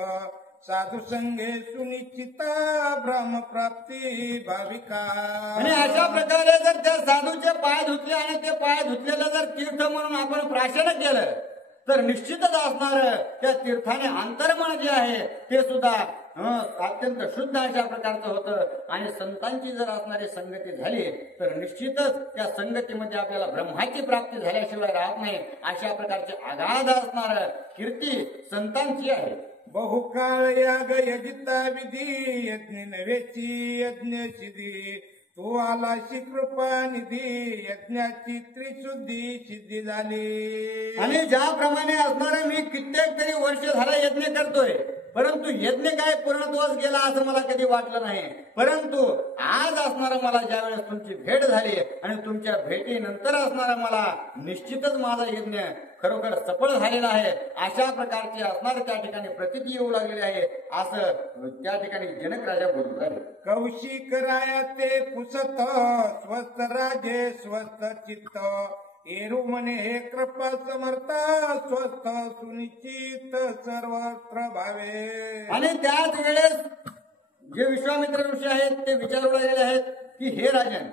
साधू संघे सुनिश्चित ब्रह्म प्राप्ती भाविका. आणि अशा प्रकारे जर त्या साधूचे पाय धुतले आणि ते पाय धुतलेलं जर तीर्थ म्हणून आपण प्राशन केलं तर निश्चितच असणार त्या तीर्थाने अंतर्मन जे आहे ते सुद्धा अत्यंत शुद्ध अशा प्रकारचं होतं. आणि संतांची जर असणारी संगती झाली तर निश्चितच त्या संगतीमध्ये आपल्याला ब्रह्माची प्राप्ती झाल्याशिवाय राहत नाही. अशा प्रकारचे आगाध असणार कीर्ती संतांची आहे. बहुकाळ याग यजिता विधी यज्ञ नव्हेची यज्ञ सिद्धी तू आलाशी कृपा निधी यज्ञाची त्रिशुद्धी सिद्धी झाली. आणि ज्याप्रमाणे असणारा मी कित्येक तरी वर्ष झाला यज्ञ करतोय परंतु यज्ञ काय पूर्णत्वास गेला असं मला कधी वाटलं नाही. परंतु आज असणारा मला ज्यावेळेस तुमची भेट झाली आणि तुमच्या भेटीनंतर असणारा मला निश्चितच माझा यज्ञ खरोखर सफळ झालेला आहे. अशा प्रकारची असणार त्या ठिकाणी प्रतीती येऊ लागलेली आहे असं त्या ठिकाणी जनक राजा बोलू लागले. कौशिक राया ते पुसत स्वस्थ राजे स्वस्थ चित्त एरू म्हणे हे कृपा समर्थ स्वस्थ सुनिश्चित सर्वत्र भावे. आणि त्याच वेळेस जे विश्वामित्र ऋषी आहेत ते विचारू लागलेले आहेत की हे राजन,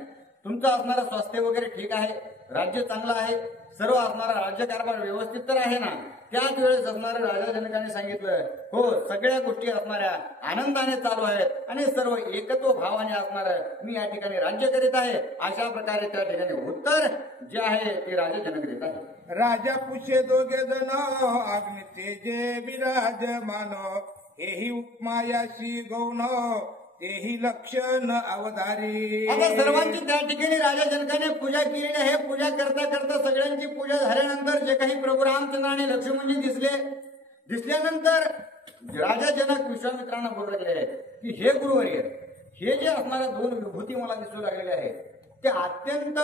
तुमचं असणारं स्वास्थ्य वगैरे ठीक आहे, राज्य चांगलं आहे, सर्व असणारा राज्यकारभार व्यवस्थित तर आहे ना. त्याच वेळेस असणाऱ्या राजा जनकाने सांगितलं, हो सगळ्या गोष्टी असणाऱ्या आनंदाने चालू आहेत आणि सर्व एकत्व भावाने असणारं मी या ठिकाणी राज्य करीत आहे. अशा प्रकारे त्या ठिकाणी उत्तर जे आहे ते राजा जनक देत आहे. राजा पुषे दोघे जण अग्नि तेजे विराजमान, हेही उपमायाशी गौण तेही लक्षण अवधारी. आता सर्वांची त्या ठिकाणी राजा जनकाने पूजा केलेली आहे. पूजा करता करता सगळ्यांची पूजा झाल्यानंतर जे काही प्रभू रामचंद्र आणि लक्ष्मणजी दिसल्यानंतर राजा जनक विश्वामित्रांना बोलू लागले आहेत की हे गुरुवर्य, हे जे असणाऱ्या दोन विभूती मला दिसू लागलेले आहेत ते अत्यंत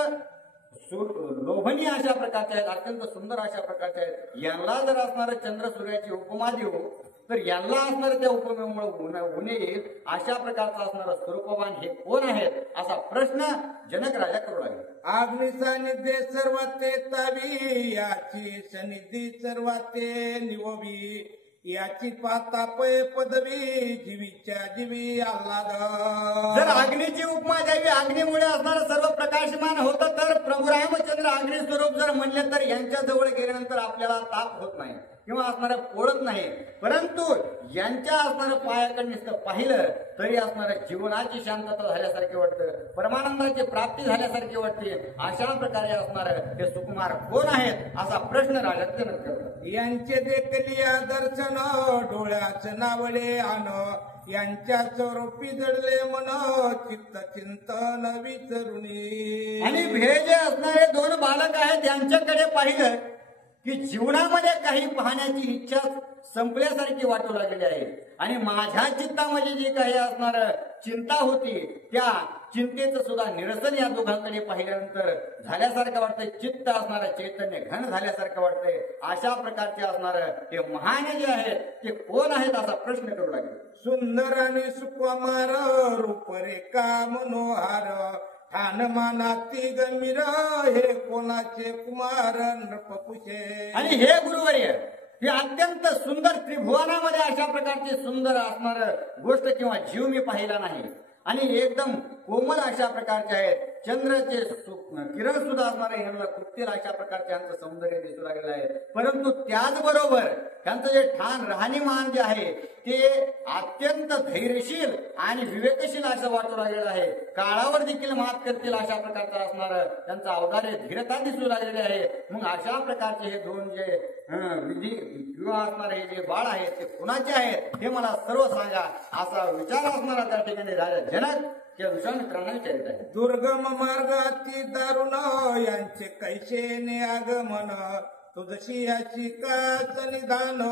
लोभनीय अशा प्रकारचे आहेत, अत्यंत सुंदर अशा प्रकारचे आहेत. यांना जर असणारं चंद्र सूर्याची उपमा देऊ तर यांना असणारं त्या उपमेमुळे गुन्हे येईल. अशा प्रकारचा असणारं स्वरूपवान हे कोण आहेत असा प्रश्न जनक राजा करू लागले. अग्नि सानिध्य सर्वाते तावी, याची सनिधी सर्वाते निववी, याची पातापय पदवी जीवीच्या जीवी आल्हाद. जर अग्नीची उपमा द्यावी, अग्नीमुळे असणारं सर्व प्रकाशमान होतं, तर प्रभू रामचंद्र अग्नी स्वरूप जर म्हणले तर यांच्या जवळ गेल्यानंतर आपल्याला ताप होत नाही किंवा असणारं पोळत नाही. परंतु यांच्या असणारं पायाकडे नुसतं पाहिलं तरी असणारं जीवनाची शांतता झाल्यासारखे वाटतं, परमानंदाची प्राप्ती झाल्यासारखी वाटते. अशा प्रकारे असणारं हे सुकुमार कोण आहेत असा प्रश्न राजा जनक करतात. यांचे देखलिया दर्शन डोळ्याच नावळे आण, यांच्या स्वरूपी जडले मन चित्त चिंतन विचरुणी. आणि हे जे असणारे दोन बालक आहेत यांच्याकडे पाहिलं की जीवनामध्ये काही पाहण्याची इच्छा संपल्यासारखी वाटू लागलेली आहे. आणि माझ्या चित्तामध्ये जी काही असणार चिंता होती त्या चिंतेचं सुद्धा निरसन या दोघांकडे पाहिल्यानंतर झाल्यासारखं वाटतंय. चित्त असणारं चैतन्य घन झाल्यासारखं वाटतंय. अशा प्रकारचे असणार हे महान जे आहेत ते कोण आहेत असा प्रश्न करू लागले. सुंदर आणि सुकुमार रूपरेखा मनोहार, ठाण मानाती गंभीर, हे कोणाचे कुमार नृपपुषे. आणि हे गुरुवर्य, हे अत्यंत सुंदर त्रिभुवनामध्ये अशा प्रकारची सुंदर असणार गोष्ट किंवा जीव मी पाहिला नाही. आणि एकदम कोमल अशा प्रकारचे आहेत. चंद्राचे किरण सुद्धा असणारे यांना कृत्तील अशा प्रकारचे यांचं सौंदर्य दिसू लागलेलं आहे. परंतु त्याचबरोबर त्यांचं जे ठाण राहणीमान जे आहे ते अत्यंत धैर्यशील आणि विवेकशील असं वाटू लागलेलं आहे. काळावर देखील मात करतील अशा प्रकारचं असणार त्यांचं अवधार्य धीरता दिसू लागलेली आहे. मग अशा प्रकारचे हे दोन जे विधी किंवा असणारे हे जे बाळ आहेत ते कुणाचे आहेत हे मला सर्व सांगा असा विचार असणारा त्या ठिकाणी राजा जनक त्या विश्वामित्रांना विचारित आहे. दुर्गम मार्ग अति दारुण, यांचे कैसे आगमन, तुझशी याची काच निदान,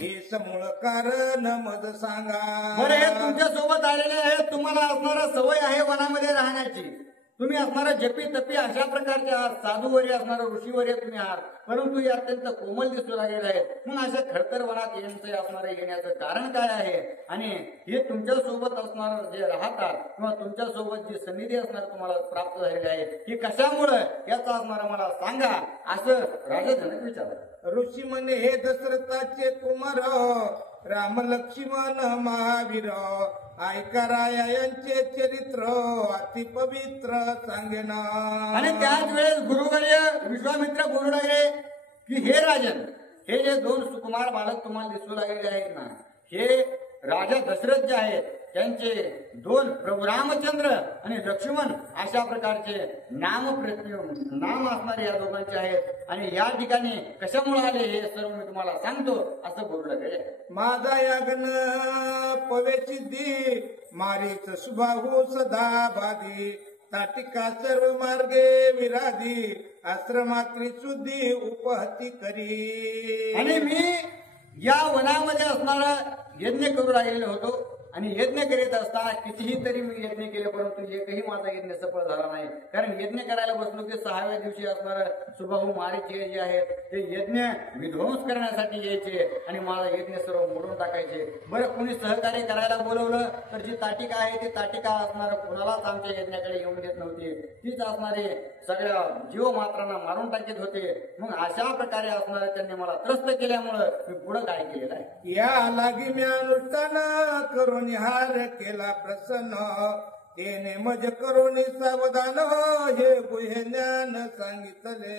हे समूळ कारण मज सांगा. बरं, हे तुमच्या सोबत आलेले आहेत. तुम्हाला असणारा सवय आहे वनामध्ये राहण्याची. तुम्ही असणारा जपी तपी अशा प्रकारचे आहात. साधूवर्य असणारा ऋषीवर्य तुम्ही आहात. परंतु हे अत्यंत कोमल दिसू लागलेले आहेत. मग अशा खडतर वनात येण्याचं कारण काय आहे? आणि हे तुमच्या सोबत असणार जे राहतात किंवा तुमच्या सोबत जी सन्निधी असणार तुम्हाला प्राप्त झालेली आहे ही कशामुळं याचा असणारा मला सांगा असं राजा जनक विचारतात. ऋषी म्हणे हे दशरथाचे कुमार, राम लक्ष्मण महावीर, ऐका राया यांचे चरित्र अति पवित्र सांगेना. आणि त्याच वेळेस गुरुवर्य विश्वामित्र बोलू लागले की हे राजन, हे जे दोन सुकुमार बालक तुम्हाला दिसू लागलेले आहेत ना, हे राजा दशरथ जे आहेत त्यांचे दोन प्रभू रामचंद्र आणि लक्ष्मण अशा प्रकारचे नाम असणारे या दोघांचे आहेत. आणि या ठिकाणी कशामुळे आले हे सर्व मी तुम्हाला सांगतो असं बोलू लागले. माझा यागन पवे सिद्धी, मारीच सुभाहू सदा बाधी, ताटिका सर्व मार्गे विराधी, आश्रमात्री शुद्धी उपहती करी. आणि मी या वनामध्ये असणारा यज्ञ करू लागलेलो होतो. आणि यज्ञ करीत असताना कितीही तरी मी यज्ञ केले परंतु एकही माझा यज्ञ सफळ झाला नाही. कारण यज्ञ करायला बसलो की 6व्या दिवशी असणारा सुबाहू मारीचे जे आहेत ते यज्ञ विध्वंस करण्यासाठी यायचे आणि माझा यज्ञ सर्व मोडून टाकायचे. बरं, कोणी सहकार्य करायला बोलवलं तर जी ताटिका आहे ती ताटिका असणार कुणालाच आमच्या यज्ञाकडे येऊन देत नव्हती. तीच असणारे सगळ्या जीवमात्रांना मारून टाकीत होते. मग अशा प्रकारे असणारे त्यांनी मला त्रस्त केल्यामुळं मी पुढे काय केलेलं आहे. या लागी मी अनुष्ठान करून हार केला प्रसन्न, तेने मज करून सावधान हे गुह्य ज्ञान सांगितले.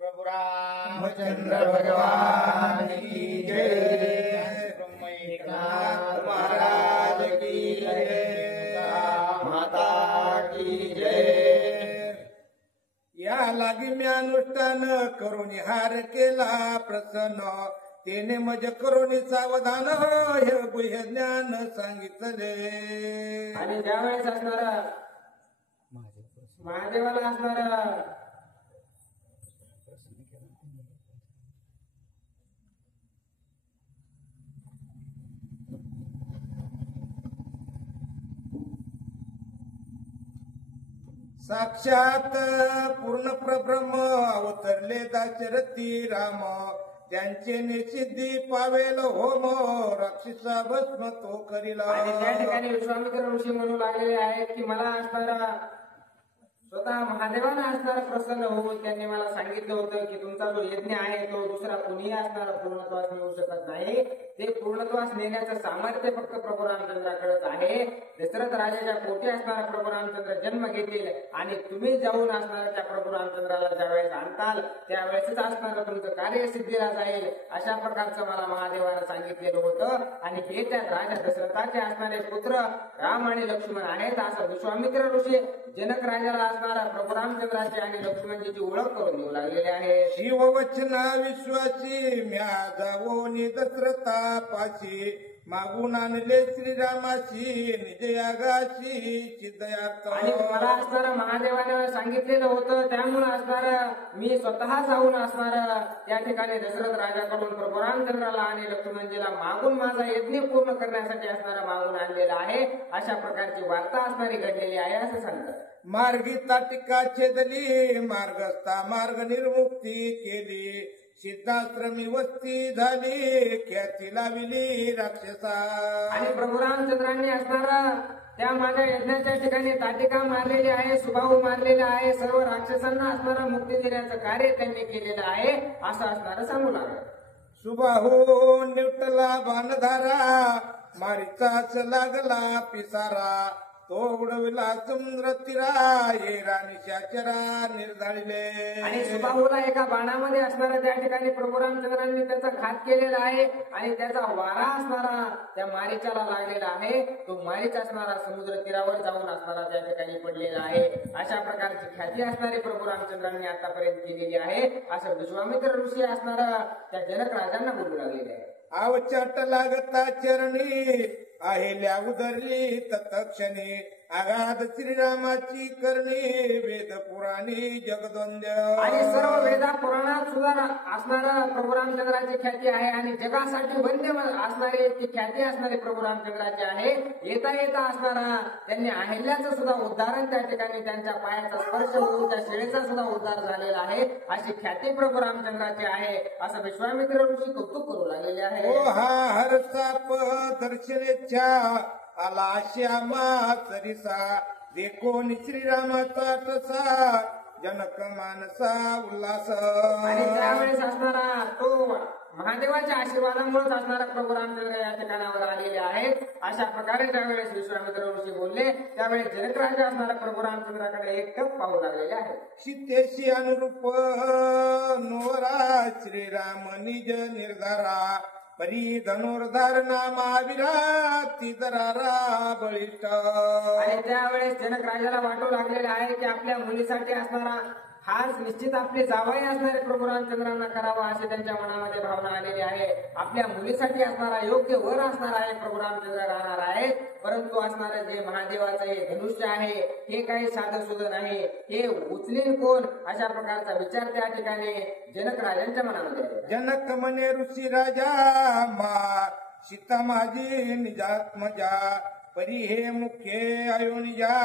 प्रभु रामचंद्र भगवान की जय. ब्रह्मनाथ महाराज की जय. माता की जय. या लागी मी अनुष्ठान करून हार केला प्रसन्न, तेने मज करून सावधान हे गुह्य ज्ञान सांगितले. आणि ज्यावेळेस असणारा महादेवाला असणारा साक्षात पूर्ण प्रब्रह्म अवतरले दाशरथी राम, त्यांचे निषिद्धी पावेल होम राक्षसा भस्म तो करीला. आणि त्या ठिकाणी विश्वामित्र ऋषी म्हणू लागलेले आहेत की मला असणारा स्वतः महादेवानं असणारा प्रसन्न होऊन त्यांनी मला सांगितलं होतं की तुमचा जो यज्ञ आहे तो दुसरा कुणीही असणारा पूर्णत्वास मिळू शकत नाही. ते पूर्णत्वास नेण्याचं सामर्थ्य फक्त प्रभू रामचंद्राकडेच आहे. दशरथ राजाच्या पोटी असणारा प्रभू रामचंद्र जन्म घेतील आणि तुम्ही जाऊन असणारा त्या प्रभू रामचंद्राला ज्यावेळेस आणताल त्यावेळेसच असणारं तुमचं कार्य सिद्धीला जाईल. अशा प्रकारचं मला महादेवानं सांगितलेलं होतं. आणि हे त्या राजा दशरथाचे असणारे पुत्र राम आणि लक्ष्मण आहेत असं विश्वामित्र ऋषी जनक राजाला असणारा प्रभू रामचंद्राची आणि लक्ष्मणजीची ओळख करून देऊ लागलेले आहे. शिववचना विश्वासी म्या जावोनी दशरथा पाशी, मागून आणले श्रीरामाशी निजयागाशी चिदयार्थ. आणि मला असणारं महादेवाने सांगितलेलं होतं त्यामुळे असणारं मी स्वतः जाऊन असणारं त्या ठिकाणी दशरथ राजाकडून प्रभू रामचंद्राला आणि लक्ष्मणजीला मागून माझा यज्ञ पूर्ण करण्यासाठी असणारा मागून आणलेला आहे. अशा प्रकारची वार्ता असणारी घडलेली आहे असं सांगतात. मार्गी ताटिका छेदली, मार्गस्था मार्ग निर्मुक्ती केली, सिद्धाश्रमी वस्ती झाली, ख्याती लाविली राक्षसा. आणि प्रभू रामचंद्रांनी असणारा त्या माझ्या यज्ञाच्या ठिकाणी ताटिका मारलेली आहे, सुबाहू मारलेला आहे, सर्व राक्षसांना असणारा मुक्ती देण्याचं कार्य त्यांनी केलेलं आहे असं असणारं सांगू लागलं. सुबाहू निवटला बाणधारा, मारीचाच लागला पिसारा, तो उडविला समुद्र तिरा, ये राणीशाचरा निर्धाळले. आणि सुबाहूला एका बाणामध्ये असणारा त्या ठिकाणी प्रभू रामचंद्रांनी त्याचा घात केलेला आहे आणि त्याचा वारा असणारा त्या मारीचाला लागलेला आहे. तो मारीच असणारा समुद्र तीरावर जाऊन असणारा त्या ठिकाणी पडलेला आहे. अशा प्रकारची ख्याती असणारी प्रभू रामचंद्रांनी आतापर्यंत केलेली आहे असं विश्वामित्र ऋषी असणारा त्या जनक राजांना बोलू लागलेले आहे. आवचट लागता चरणी, अहिल्या उदरली तत्क्षणी, आगाध श्रीरामाची करणी, वेद पुराणी जगदोंद्य. आणि सर्व वेदा पुराणात सुद्धा असणारा प्रभू रामचंद्राची ख्याती आहे आणि जगासाठी वंद्य असणारी ती ख्याती असणारी प्रभू रामचंद्राची आहे. येता येता असणारा त्यांनी अहिल्याचं सुद्धा उद्धारण त्या ठिकाणी त्यांच्या पायाचा स्पर्श होऊन त्या शिळेचा सुद्धा उद्धार झालेला आहे. अशी ख्याती प्रभू रामचंद्राची आहे असं विश्वामित्र ऋषी कौतुक करू लागलेले आहे. ओ हा हरसाप दर्शनेच्छा, आला श्यामा सरिसा, देखोन श्रीरामाचा तसा, जनक मानसा उल्हास. आणि त्यावेळेस असणारा तो महादेवाच्या आशीर्वादामुळेच असणारा प्रभू रामचंद्र या ठिकाणावर आलेले आहेत. अशा प्रकारे ज्यावेळेस विश्वामित्र ऋषी बोलले त्यावेळेस जनक राजा असणारा प्रभू रामचंद्राकडे एकटक पाहू लागलेले आहेत. सीतेशी अनुरूप नोरा, श्रीराम निज निर्धारा, परी धनुर्धार नामाविरा, ती दरारा बळीष्ठ. आणि त्यावेळेस जनक राजाला वाटू लागलेले आहे की आपल्या मुलीसाठी असणारा हाच निश्चित आपली जावाई असणारे प्रभू रामचंद्रांना करावा अशी त्यांच्या मनामध्ये भावना आलेली आहे. आपल्या मुलीसाठी असणारा योग्य वर असणारा आहे प्रभू रामचंद्र राहणार आहेत. परंतु असणारं जे महादेवाचं हे धनुष्य आहे हे काही साधं सुद्धा नाही, हे उचलीन कोण अशा प्रकारचा विचार त्या ठिकाणी जनक राजांच्या मनामध्ये आहे. जनक म्हणे ऋषी राजा, मा सीता माझी निजात्मजा, परी हे मुख्य आयुनिजा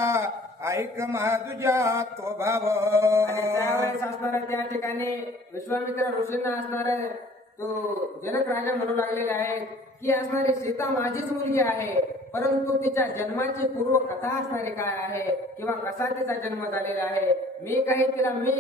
ऐक महादुजा तो भाव. आणि त्यावेळेस असणारा त्या ठिकाणी विश्वामित्र ऋषींना असणारा तो जनक राजा म्हणू लागलेले आहे की असणारी सीता माझीच मुलगी आहे, परंतु तिच्या जन्माची पूर्व कथा असणारी काय आहे किंवा कसा तिचा जन्म झालेला आहे, मी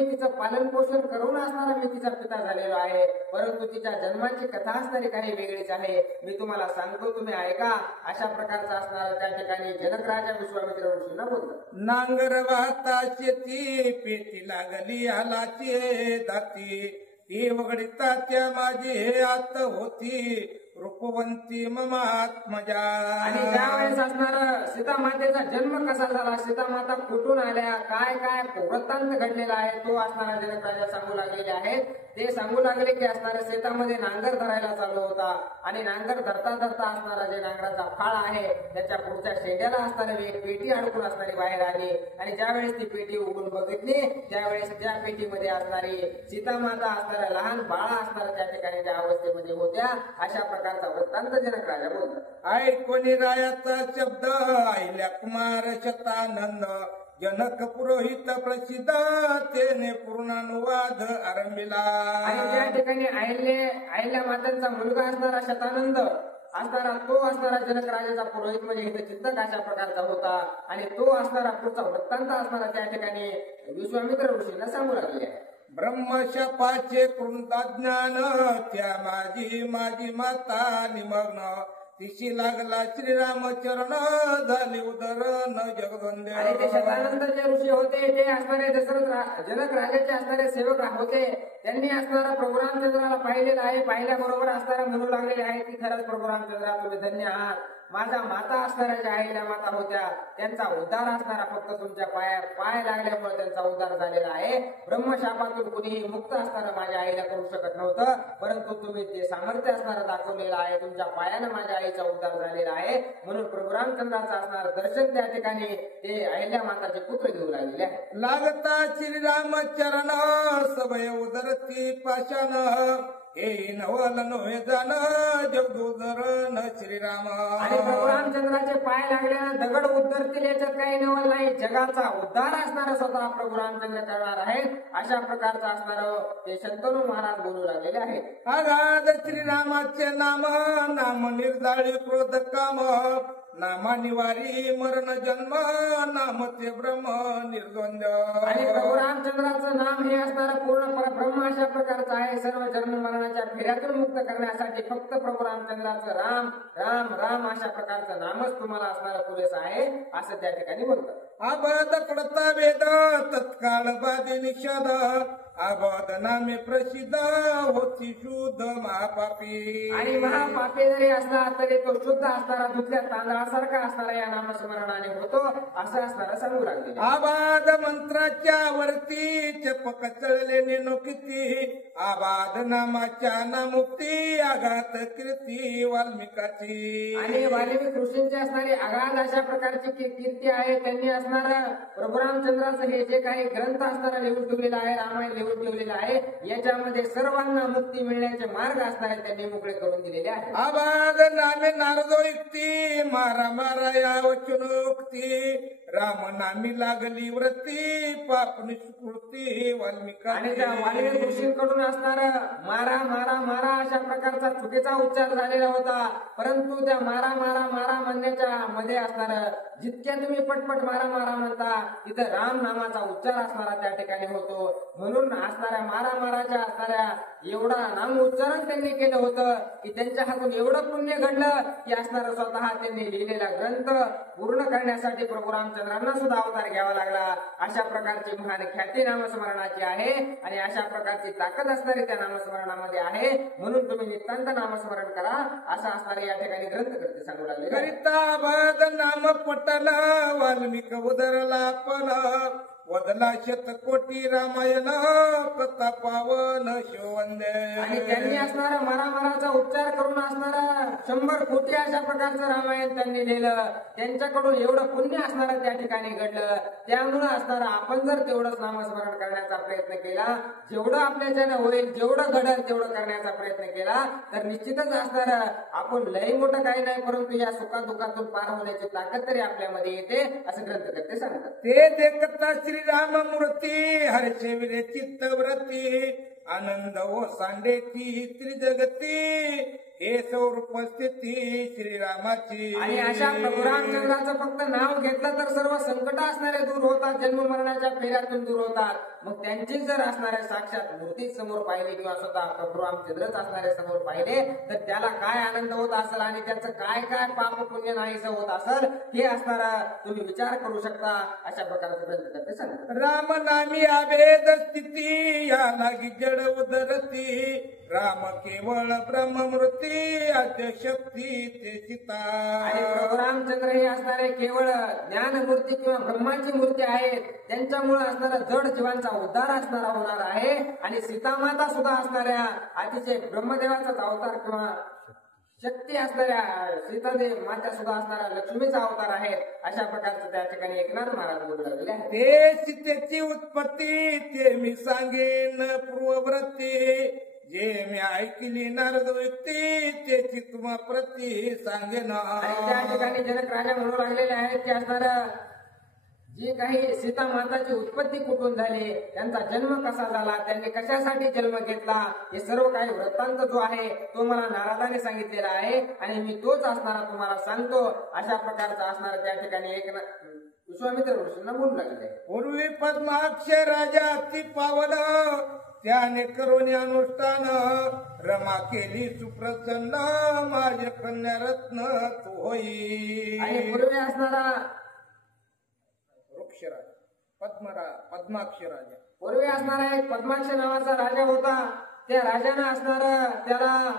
तिचं पालन पोषण करून असणारा मी तिचा पिता झालेलो आहे, परंतु तिच्या जन्माची कथा असणारी काही वेगळीच आहे. मी तुम्हाला सांगतो, तुम्ही ऐका. अशा प्रकारचा असणारा त्या ठिकाणी जनक राजा विश्वामित्र ऋषींना बोलतो. नांगर वाहता शेती पेती लागली हालाची दाती, ती वगडिता त्या माझी हे आत होती रूपवंती ममात्मजा. आणि त्यावेळेस असणारा सीता मातेचा जन्म कसा झाला, सीता माता कुठून आल्या, काय काय वृत्तांत घडलेला आहे तो असणारा जनक राजा सांगू लागलेले आहेत. ते सांगू लागले की असणाऱ्या शेतामध्ये नांगर धरायला चालू होता आणि नांगर धरता धरता असणारा जे नांगराचा फाळ आहे त्याच्या पुढच्या शेंड्याला असणारी एक पेटी अडकून असणारी बाहेर आली आणि ज्यावेळेस ती पेटी उघडून बघितली त्यावेळेस त्या पेटीमध्ये असणारी सीता माता असणाऱ्या लहान बाळा असणाऱ्या त्या ठिकाणी त्या अवस्थेमध्ये होत्या. अशा प्रकारचा वृत्तांत जनक राजा बोलतात. ऐकोनी रायाचा शब्द आईल्या कुमार शतानंद, जनक पुरोहित प्रसिद्ध तेने पूर्णानुवाद आरंभिला. आणि त्या ठिकाणी आयल्या मातांचा मुलगा असणारा शतानंद असणारा तो असणारा जनक राजाचा पुरोहित म्हणजे इथे चिंतक अशा प्रकारचा होता आणि तो असणारा पुढचा वृत्तांत असणारा त्या ठिकाणी विश्वामित्र ऋषींना सांगू लागले आहे. ब्रह्मशापाचे कृंदाज्ञान त्या माझी माता निमग्न, तिशी लागला श्रीरामचरण झाली उदरण जगदंदे. आणि ते शतानंद जे ऋषी होते ते असणारे जनक राजाचे असणारे सेवक होते. त्यांनी असणारा प्रभू रामचंद्राला पाहिलेला आहे. पाहिल्याबरोबर असणारा म्हणू लागलेले आहे की खरंच प्रभू रामचंद्रा तुम्ही धन्य आहात. माझा माता असणाऱ्या ज्या आईल्या माता होत्या त्यांचा उद्धार असणारा फक्त तुमच्या पाय लागल्यामुळे त्यांचा उद्धार झालेला आहे. ब्रह्मशापातून कुणीही मुक्त असणारं माझ्या आईला करू शकत नव्हतं, परंतु तुम्ही ते सामर्थ्य असणारं दाखवलेलं आहे. तुमच्या पायानं माझ्या आईचा उद्धार झालेला आहे. म्हणून प्रभू रामचंद्राचं असणारं दर्शन त्या ठिकाणी ते अहिल्या माताचे पुत्र घेऊ लागलेले आहे. लागता श्रीराम चरण सवय उदरती पाषाण, हे नवल नव्हे जाण जगदोदरण श्रीराम. आणि प्रभू रामचंद्राचे पाय लागल्यानं दगड उद्धरतील याच्यात काही नवल नाही. जगाचा उद्धार असणारा स्वतः प्रभू रामचंद्र करणार आहेत. अशा प्रकारचं असणारं ते शंतनू महाराज बोलू लागलेले आहेत. आगाध श्रीरामाचे नाम निर्दाळी क्रोध काम, नामानिवारी मरण जन्म नाम ते ब्रह्म निर्द्वंद. आणि प्रभू रामचंद्राचं नाम हे असणारं पूर्ण ब्रह्म अशा प्रकारचं आहे. सर्व जन्म मरणाच्या फेऱ्यातून मुक्त करण्यासाठी फक्त प्रभू रामचंद्राचं राम राम राम अशा प्रकारचं नामच तुम्हाला असणारं पुरेसं आहे असं त्या ठिकाणी बोलतात. आबाद पडता वेद तत्काळ बाधी निषद, आबाद नामे प्रसिद्ध होती शुद्ध महापापी. आणि महापापी जरी असला तरी तो शुद्ध असणारा दुसऱ्या तांदळासारखा असणारा या नामस्मरणाने होतो असं असणारा सांगू लागले. आबाद मंत्राच्या वरती चपक चळले नेनो किती, आबाद नामाच्या नामुक्ती आघात कीर्ती वाल्मिकाची. आणि वाल्मिक ऋषींची असणारी आघात अशा प्रकारची कीर्ती आहे. त्यांनी असणारा प्रभू रामचंद्राचं हे जे काही ग्रंथ असणारा लिहून ठेवलेला आहे, रामायण लिहून ठेवलेला आहे, याच्यामध्ये सर्वांना मुक्ती मिळण्याचे मार्ग असणारे त्यांनी मोकळे करून दिलेले आहे. आबाद नामे नारदो युक्ती, मारा मारा या वचनोक्ती, राम नामी लागली व्रती पाप निष्कृती वाल्मिका. आणि त्या वाल्मिक ऋषींकडून असणारा मारा मारा मारा अशा प्रकारचा चुकीचा उच्चार झालेला होता, परंतु त्या मारा मारा मारा म्हणण्याच्या मध्ये असणारं जितक्या तुम्ही पटपट मारा मारा म्हणता तिथं राम नामाचा उच्चार असणारा त्या ठिकाणी होतो. म्हणून असणाऱ्या मारा माराच्या असणाऱ्या एवढा नाम उच्चारण त्यांनी केलं होतं की त्यांच्या हातून एवढं पुण्य घडलं की असणारा स्वतः त्यांनी लिहिलेला ग्रंथ पूर्ण करण्यासाठी प्रभू रामचंद्रांना सुद्धा अवतार घ्यावा लागला. अशा प्रकारची महान ख्याती नामस्मरणाची आहे आणि अशा प्रकारची ताकद असणारी त्या नामस्मरणामध्ये आहे. म्हणून तुम्ही नितांत नामस्मरण करा असं असणारे या ठिकाणी ग्रंथकर्ते सांगू लागले. करिता बाद नाम पटला वाल्मिक उदरला पण, वदला शतकोटी रामायण कथा पावन शिववंदे. आणि त्यांनी असणारा मराचा उच्चार करून असणारा 100 कोटी अशा प्रकारचं रामायण त्यांनी लिहिलं. त्यांच्याकडून एवढं पुण्य असणारं त्या ठिकाणी घडलं. त्यामुळं असणारा आपण जर तेवढंच नामस्मरण करण्याचा प्रयत्न केला, जेवढं आपल्याच्यानं होईल, जेवढं घडल तेवढं करण्याचा प्रयत्न केला, तर निश्चितच असणारं आपण लय मोठं काही नाही, परंतु या सुखादुखातून पार होण्याची ताकद तरी आपल्यामध्ये येते, असं ग्रंथकर्ते सांगतात. ते देखता श्रीराम मूर्ती हर्षे विरे चित्तव्रती आनंद ओ सांडेची त्रिजगती हे सौरूपस्थिती श्रीरामाची. आणि अशा प्रभू रामचंद्राचं फक्त नाव घेतलं तर सर्व संकट असणारे दूर होतात, जन्म मरणाच्या फेऱ्यातून दूर होतात. मग त्यांची जर असणारे साक्षात मूर्ती समोर पाहिली किंवा स्वतः प्रभू रामचंद्रच असणारे समोर पाहिले, तर त्याला काय आनंद होत असेल आणि त्याचं काय काय पाप पुण्य नाहीसं होत असेल, हे असणारा तुम्ही विचार करू शकता. अशा प्रकारचं ग्रंथकर्ते सांगतात. राम नामी अभेद स्थिती या लागी जड उदरती राम केवळ ब्रह्ममूर्ती आद्य शक्ती ते सीता. आणि प्रभू रामचंद्र हे असणारे केवळ ज्ञानमूर्ती किंवा ब्रह्माची मूर्ती आहेत. त्यांच्यामुळे असणारा जड जीवांचा उद्धार असणारा होणार आहे. आणि सीतामाता सुद्धा असणाऱ्या अतिशय ब्रह्मदेवाचाच अवतार किंवा शक्ती असणाऱ्या सीतादेव माता सुद्धा असणारा लक्ष्मीचा अवतार आहे. अशा प्रकारचं त्या ठिकाणी एकनाथ महाराज बोलू लागले आहेत. ते सीतेची उत्पत्ती ते मी सांगेन पूर्वव्रती जे मी ऐकली नारद व्यक्ती त्याची तुम्हा प्रती सांगेन. आणि त्या ठिकाणी जनक राजा म्हणू लागलेले आहेत की असणारं जी काही सीता माताची उत्पत्ती कुठून झाली, त्यांचा जन्म कसा झाला, त्यांनी कशासाठी जन्म घेतला, हे सर्व काही वृत्तांत जो आहे तो मला नारदाने सांगितलेला आहे आणि मी तोच असणारा तुम्हाला सांगतो. अशा प्रकारचा असणारा त्या ठिकाणी एक विश्वामित्र ऋषींना बोलू लागले. पूर्वी पद्माक्ष राजा अति पावन त्याने करून अनुष्ठान रमा केली सुप्रसन्न माझे कन्या रत्न तू होई. आणि पूर्वी असणारा पद्माक्ष राजा पूर्वी असणारा एक पद्माक्ष नावाचा राजा होता. त्या राजानं असणारं त्याला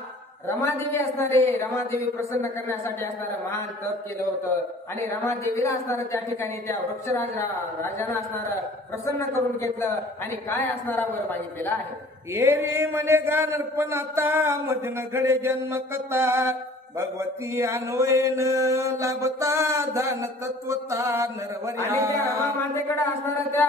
रमादेवी असणारे रमादेवी प्रसन्न करण्यासाठी असणारं महान तप केलं होतं. आणि रमादेवीला असणारं त्या ठिकाणी त्या वृक्षराज राजानं असणारं प्रसन्न करून घेतलं आणि काय असणारा वर मागितलेला आहे. एरी म्हणे गानर पण आता मधन घडे जन्म कथा भगवती अन्वयन लाभता धन तत्वता नरवरी. आणि त्या रमामातेकडे असणाऱ्या त्या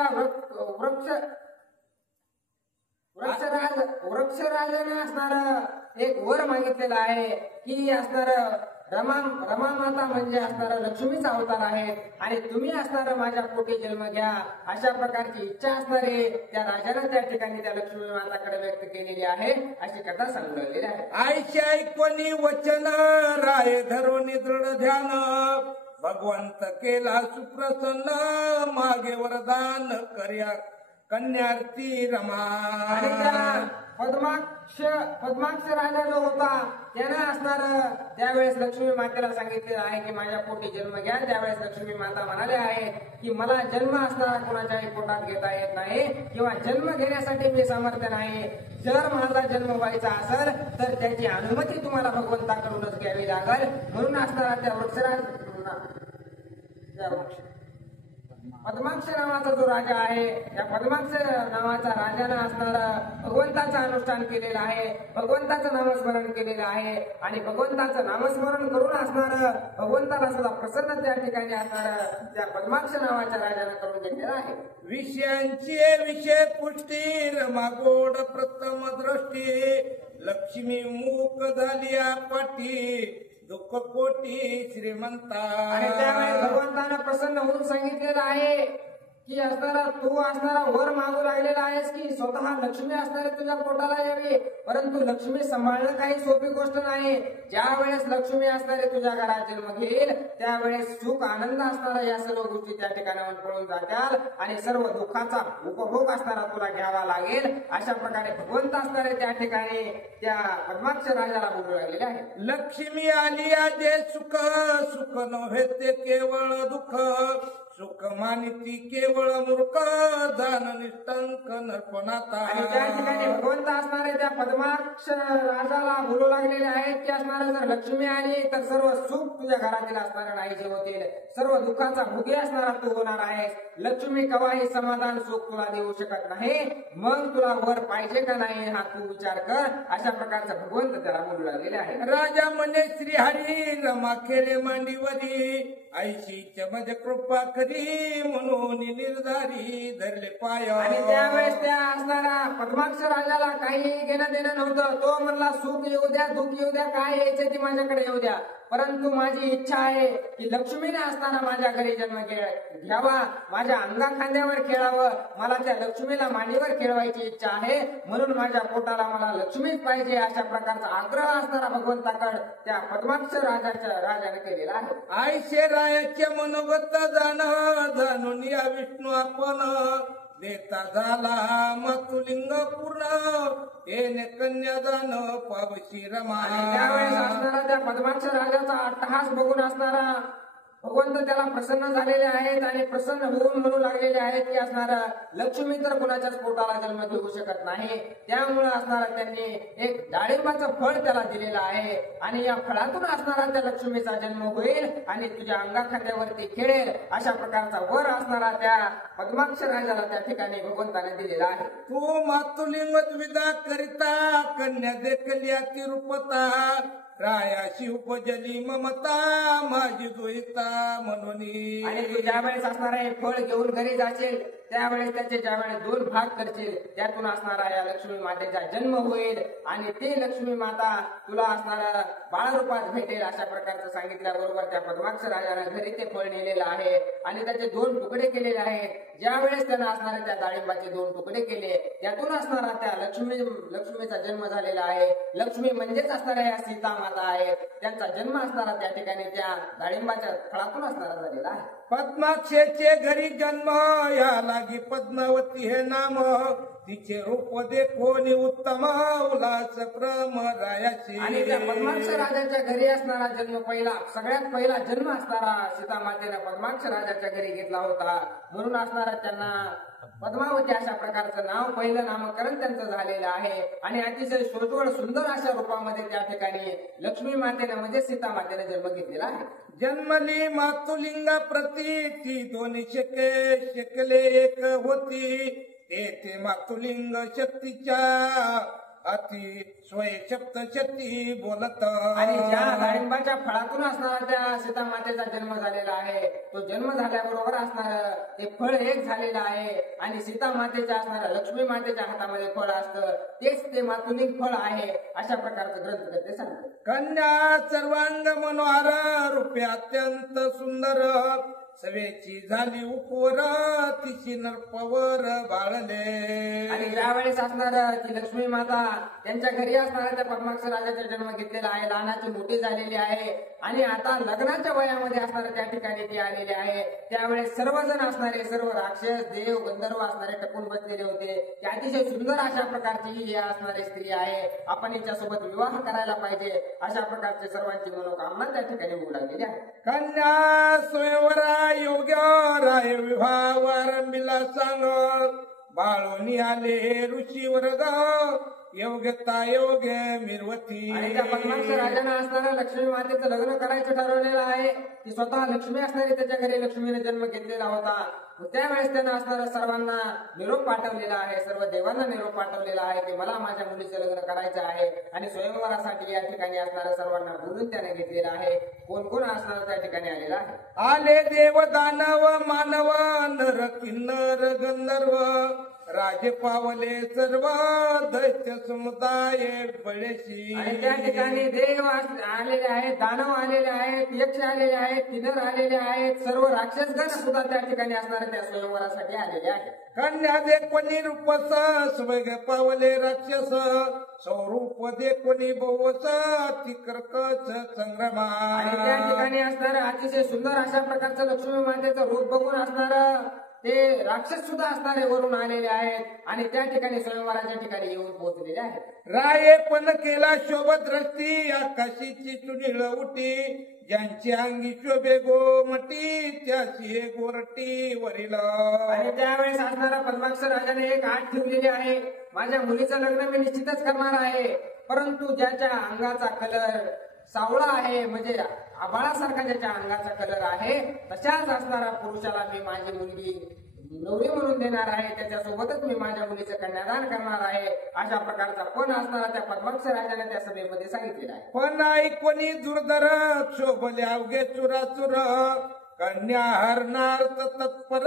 वृक्षराजाने असणारं एक वर मागितलेलं आहे की असणारं रमा माता म्हणजे असणारं लक्ष्मीचा अवतार आहे आणि तुम्ही असणारं माझ्या पोटी जन्म घ्या. अशा प्रकारची इच्छा असणारे त्या राजाने त्या ठिकाणी त्या लक्ष्मी माताकडे व्यक्त केलेली आहे, अशी कथा सांगू लागलेली आहे. आईशी ऐकोनी वचन राय धरून दृढ ध्यान भगवंत केला सुप्रसन्न मागे वरदान कर्या कन्यार्थी रमा. आणि त्या पद्माक्ष राजा जो होता त्यानं असणार त्यावेळेस लक्ष्मी मातेला सांगितलेलं आहे की माझ्या पोटी जन्म घ्या. त्यावेळेस लक्ष्मी माता म्हणाले आहे की मला जन्म असणारा कोणाच्याही पोटात घेता येत नाही किंवा जन्म घेण्यासाठी मी सामर्थ्य नाही. जर माझा जन्म व्हायचा असेल तर त्याची अनुमती तुम्हाला भगवंताकडूनच घ्यावी लागेल. म्हणून असणारा त्या पद्माक्ष नावाचा जो राजा आहे, त्या पद्माक्ष नावाच्या राजानं असणारा भगवंताचं अनुष्ठान केलेलं आहे, भगवंताचं नामस्मरण केलेलं आहे आणि भगवंताचं नामस्मरण करून असणारं भगवंताला सुद्धा प्रसन्न त्या ठिकाणी असणारं त्या पद्माक्ष नावाच्या राजानं करून घेतलेलं आहे. विषयांची विषय पुष्टी रमा गोड प्रथम दृष्टी लक्ष्मी मूक झाली पाठी दुःख कोटी श्रीमंता. आणि त्यावेळेस भगवंतानं प्रसन्न होऊन सांगितलेलं आहे की असणारा तू असणारा वर मागू लागलेला आहेस की स्वतः लक्ष्मी असणारे तुझ्या पोटाला यावी, परंतु लक्ष्मी सांभाळणं काही सोपी गोष्ट नाही. ज्या वेळेस लक्ष्मी असणारे तुझ्या घरात जन्म घेईल त्यावेळेस सुख आनंद असणारा या सर्व गोष्टी त्या ठिकाणावर पळून जात्याल आणि सर्व दुःखाचा उपभोग असणारा तुला घ्यावा लागेल. अशा प्रकारे भगवंत असणारे त्या ठिकाणी त्या पद्माक्ष राजाला बोलू लागलेले आहे. लक्ष्मी आली आजे सुख सुख नव्हे ते केवळ दुःख सुख मानिती केवळ केवळ मूर्ख जाण निष्ठंक नरपणाता. आणि त्या ठिकाणी भगवंत असणारे त्या पद्माक्ष राजाला बोलू लागलेले आहेत की असणारे जर लक्ष्मी आली तर सर्व सुख तुझ्या घरातील असणारे नाहीसे होतील, सर्व दुःखाचा भोगी असणारा तू होणार आहेस. लक्ष्मी कवाही समाधान सुख तुला देऊ शकत नाही, मग तुला वर पाहिजे का नाही हा तू विचार कर. अशा प्रकारचा भगवंत त्याला बोलू लागलेले आहे. राजा म्हणे श्रीहरी रमा खेळे मांडीवरी, ऐशी चमज कृपा करी म्हणून निर्धारी धरले पाय. आणि त्यावेळेस त्या असणारा पद्माक्ष राजाला काही घेणं देणं नव्हतं. तो म्हणला सुख येऊ द्या दुःख येऊ द्या, काय यायचं ती माझ्याकडे येऊ द्या, परंतु माझी इच्छा आहे की लक्ष्मीने असताना माझ्या घरी जन्म घ्यावा, माझ्या अंगा खांद्यावर खेळावं, मला त्या लक्ष्मीला मांडीवर खेळवायची इच्छा आहे, म्हणून माझ्या पोटाला मला लक्ष्मीच पाहिजे. अशा प्रकारचा आग्रह असणारा भगवंताकडे त्या पद्माक्ष राजाने केलेला आहे. आयशे रायाचे मनोगत जाणून या विष्णू आपण देता झाला मातुलिंग पूर्ण, येणे कन्यादान पावशी रमा. आणि त्यावेळेस असणारा त्या पद्माक्ष राजाचा अट्टहास बघून असणारा भगवंत त्याला प्रसन्न झालेले आहेत आणि प्रसन्न होऊन म्हणू लागलेले आहेत की असणारा लक्ष्मी तर कुणाच्याच पोटाला जन्म देऊ शकत नाही, त्यामुळे असणारा त्यांनी एक डाळिंबाचं फळ त्याला दिलेलं आहे आणि या फळातून असणारा त्या लक्ष्मीचा जन्म होईल आणि तुझ्या अंगाखांद्यावरती खेळेल. अशा प्रकारचा वर असणारा त्या पद्माक्ष राजाला त्या ठिकाणी भगवंताने दिलेला आहे. तू मातुलिंग विदा करिता कन्या देखली अतिरूपता, रायाशी उपजली ममता माझी दुहिता म्हणून. आणि तू ज्यावेळेस असणारा हे फळ घेऊन घरी जाशील त्यावेळेस त्याचे ज्यावेळेस 2 भाग करशील, त्यातून असणारा या लक्ष्मी मातेचा जन्म होईल आणि ती लक्ष्मी माता तुला असणारा बाळरूपात भेटेल. अशा प्रकारचं सांगितल्याबरोबर त्या पद्माक्ष राजाने घरी ते फळ नेलेलं आहे आणि त्याचे 2 तुकडे केलेले आहेत. ज्यावेळेस त्यानं असणाऱ्या त्या डाळिंबाचे 2 तुकडे केले, त्यातून असणारा त्या लक्ष्मीचा जन्म झालेला आहे. लक्ष्मी म्हणजेच असणाऱ्या या सीता माता आहेत, त्यांचा जन्म असणारा त्या ठिकाणी त्या डाळिंबाच्या फळातून असणारा झालेला आहे. पद्माक्षेचे घरी जन्म या लागी पद्मावती हे नाम, तिचे रूप देखोनी उत्तम उल्हास रायाची. आणि त्या पद्माक्ष राजाच्या घरी असणारा जन्म सगळ्यात पहिला जन्म असणारा सीता मातेने पद्माक्ष राजाच्या घरी घेतला होता, म्हणून असणारा त्यांना पद्मावती अशा प्रकारचं नाव, पहिलं नामकरण त्यांचं झालेलं आहे. आणि अतिशय सोज्वळ सुंदर अशा रूपामध्ये त्या ठिकाणी लक्ष्मी मातेने म्हणजे सीता मातेने जन्म घेतलेला आहे. जन्मली मातुलिंगा प्रती ती दोन्ही शकले एक होती, येथे मातुलिंग शक्तीच्या अति स्वयशक्त शक्ती बोलत. आणि ज्या डाळिंबाच्या फळातून असणारा त्या सीता मातेचा जन्म झालेला आहे, तो जन्म झाल्याबरोबर असणार ते फळ एक झालेलं आहे आणि सीता मातेच्या असणाऱ्या लक्ष्मी मातेच्या हातामध्ये फळ असतं, तेच ते मातुलिंग फळ आहे. अशा प्रकारचं ग्रंथकर्ते सांगतात. कन्या सर्वांग मनोहर रूपे अत्यंत सुंदर, सवेची झाली उपवर तिची नरपवर बाळले. आणि ज्यावेळेस असणार ती लक्ष्मी माता त्यांच्या घरी असणाऱ्या त्या पद्माक्ष राजाचा जन्म घेतलेला आहे, लहानाची मोठी झालेली आहे आणि आता लग्नाच्या वयामध्ये असणारे त्या ठिकाणी ती आलेले आहे. त्यावेळेस सर्वजण असणारे सर्व राक्षस देव गंधर्व असणारे टपून बसलेले होते की अतिशय सुंदर अशा प्रकारची ही असणारी स्त्री आहे, आपण हिच्यासोबत विवाह करायला पाहिजे. अशा प्रकारचे सर्वांची मनोकामना त्या ठिकाणी होऊ लागलेली आहे. कन्या स्वयंवरा योग्य राय विवाह आरंभीला सांग, बाळोनी आले ऋषी वर्ग योग्यता योग्य मिरवती. आणि त्या पद्माक्ष राजाने असणाऱ्या लक्ष्मी मातेचं लग्न करायचं ठरवलेलं आहे. ती स्वतः लक्ष्मी असणारी त्याच्या घरी लक्ष्मीने जन्म घेतलेला होता. त्यावेळेस त्यानं असणाऱ्या सर्वांना निरोप पाठवलेला आहे, सर्व देवांना निरोप पाठवलेला आहे की मला माझ्या मुलीचं लग्न करायचं आहे. आणि स्वयंवरासाठी या ठिकाणी असणाऱ्या सर्वांना बोलून त्याने घेतलेला आहे. कोण कोण असणार त्या ठिकाणी आलेला आहे. आले देव दानव मानव नर किन्नर गंधर्व, राजे पावले सर्व दैत्य समुदाय बळेशी. आणि त्या ठिकाणी देव आलेले आहेत, दानव आलेले आहेत, यक्ष आलेले आहेत, किन्नर आलेले आहेत, सर्व राक्षसगण सुद्धा त्या ठिकाणी असणारे त्या स्वयंवरासाठी आलेले आहेत. कन्या दे कोणी रूपस स्वेग पावले राक्षस, स्वरूप दे कोणी बहुवस तिकर्कच संग्रमा. आणि त्या ठिकाणी असणारं अतिशय सुंदर अशा प्रकारचं लक्ष्मी मातेचं रूप बघून असणारं ते राक्षस सुद्धा असणारे वरून आलेले आहेत आणि त्या ठिकाणी स्वयंवराच्या ठिकाणी येऊन पोहोचलेले आहेत. राये पण केला शोभत रस्ती, आकाशीची चुनीळ उठी, ज्यांची अंगी शोभे गोमटी त्याची हे गोरटी वरील. आणि त्यावेळेस असणारा पद्माक्षर राजाने एक आठ ठेवलेली आहे, माझ्या मुलीचं लग्न मी निश्चितच करणार आहे, परंतु ज्याच्या अंगाचा कलर सावळा आहे, म्हणजे आभाळासारखा ज्याच्या अंगाचा कलर आहे, तशाच असणारा पुरुषाला मी माझी मुलगी नवरी म्हणून देणार आहे, त्याच्यासोबतच मी माझ्या मुलीचं कन्यादान करणार आहे. अशा प्रकारचा पण असणारा त्या पद्माक्षर राजाने त्या सभेमध्ये सांगितलेला आहे. पण ऐकोनी दुर्धर शोभले अवघे चुराचुर, कन्या हरणार तत्पर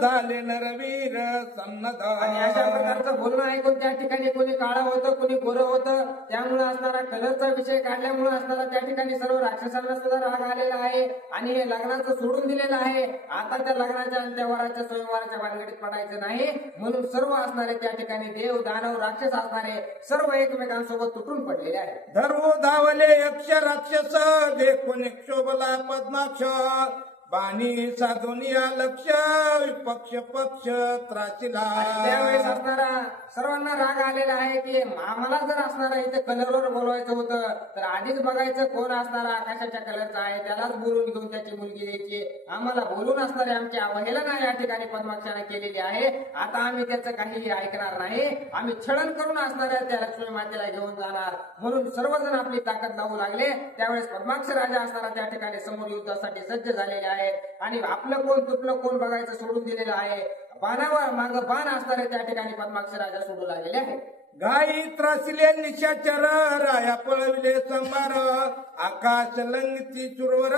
झाले नरवीर सन्नद. आणि अशा प्रकारचं बोलणं ऐकून त्या ठिकाणी कोणी काळं होतं, कोणी गोरं होतं, त्यामुळे असणारा कलरचा विषय काढल्यामुळे असणारा त्या ठिकाणी सर्व राक्षसांना सुद्धा राग आलेला आहे आणि हे लग्नाचं सोडून दिलेलं आहे. आता त्या लग्नाच्या आणि त्या वराच्या स्वयंवराच्या भानगडीत पडायचं नाही, म्हणून सर्व असणारे त्या ठिकाणी देव दानव राक्षस असणारे सर्व एकमेकांसोबत तुटून पडलेले आहेत. धर्म धावले यक्ष राक्षस, देखून शोभला पद्माक्ष, बाणी साधुनिया लक्ष विपक्ष पक्ष त्रासिला. त्यावेळेस असणारा सर्वांना राग आलेला आहे की आम्हाला जर असणारा इथे कलरवर बोलवायचं होतं तर आधीच बघायचं कोण असणारा आकाशाच्या कलरचा आहे, त्यालाच बोलून घेऊन त्याची मुलगी द्यायची. आम्हाला बोलून असणारे आमची अवहेलना या ठिकाणी पद्माक्षाने केलेली आहे. आता आम्ही त्याचं काहीही ऐकणार नाही, आम्ही छळन करून असणाऱ्या त्या लक्ष्मी मातेला घेऊन जाणार. म्हणून सर्वजण आपली ताकद लावू लागले. त्यावेळेस पद्माक्ष राजा असणारा त्या ठिकाणी समोर युद्धासाठी सज्ज झालेले आहेत आणि आपलं कोण तुटलं कोण बघायचं सोडून दिलेलं आहे. बाणावर माग बाण असणारे त्या ठिकाणी पद्माक्ष राजा सोडू लागलेले आहे. गाई त्रासिले निशाचर, राया पळविले संभार, आकाश लंगती चुरवर,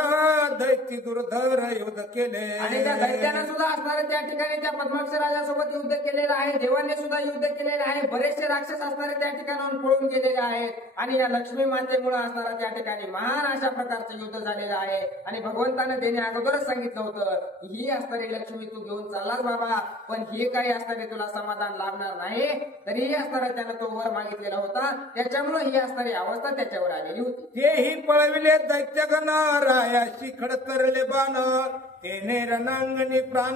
दैती दुर्धर युद्ध केले. आणि त्या दैत्यानं सुद्धा असणारे त्या ठिकाणी त्या पद्माक्ष राजासोबत युद्ध केलेलं आहे, देवांनी सुद्धा युद्ध केलेलं आहे. बरेचसे राक्षस असणारे त्या ठिकाणाहून पळून गेलेले आहेत आणि या लक्ष्मी मातेमुळे असणारा त्या ठिकाणी महान अशा प्रकारचं युद्ध झालेलं आहे. आणि भगवंतानं देण्या अगोदरच सांगितलं होतं ही असणारी लक्ष्मी तू घेऊन चाललास बाबा, पण ही काही असणारे तुला समाधान लाभणार नाही. तरीही असणारा त्यानं तो वर मागितलेला होता, त्याच्यामुळे ही असणारी अवस्था त्याच्यावर आलेली होती. तेही पळविले दैत्यगण, रायाशी खडतरले बाण, तेने रणांगणी प्राण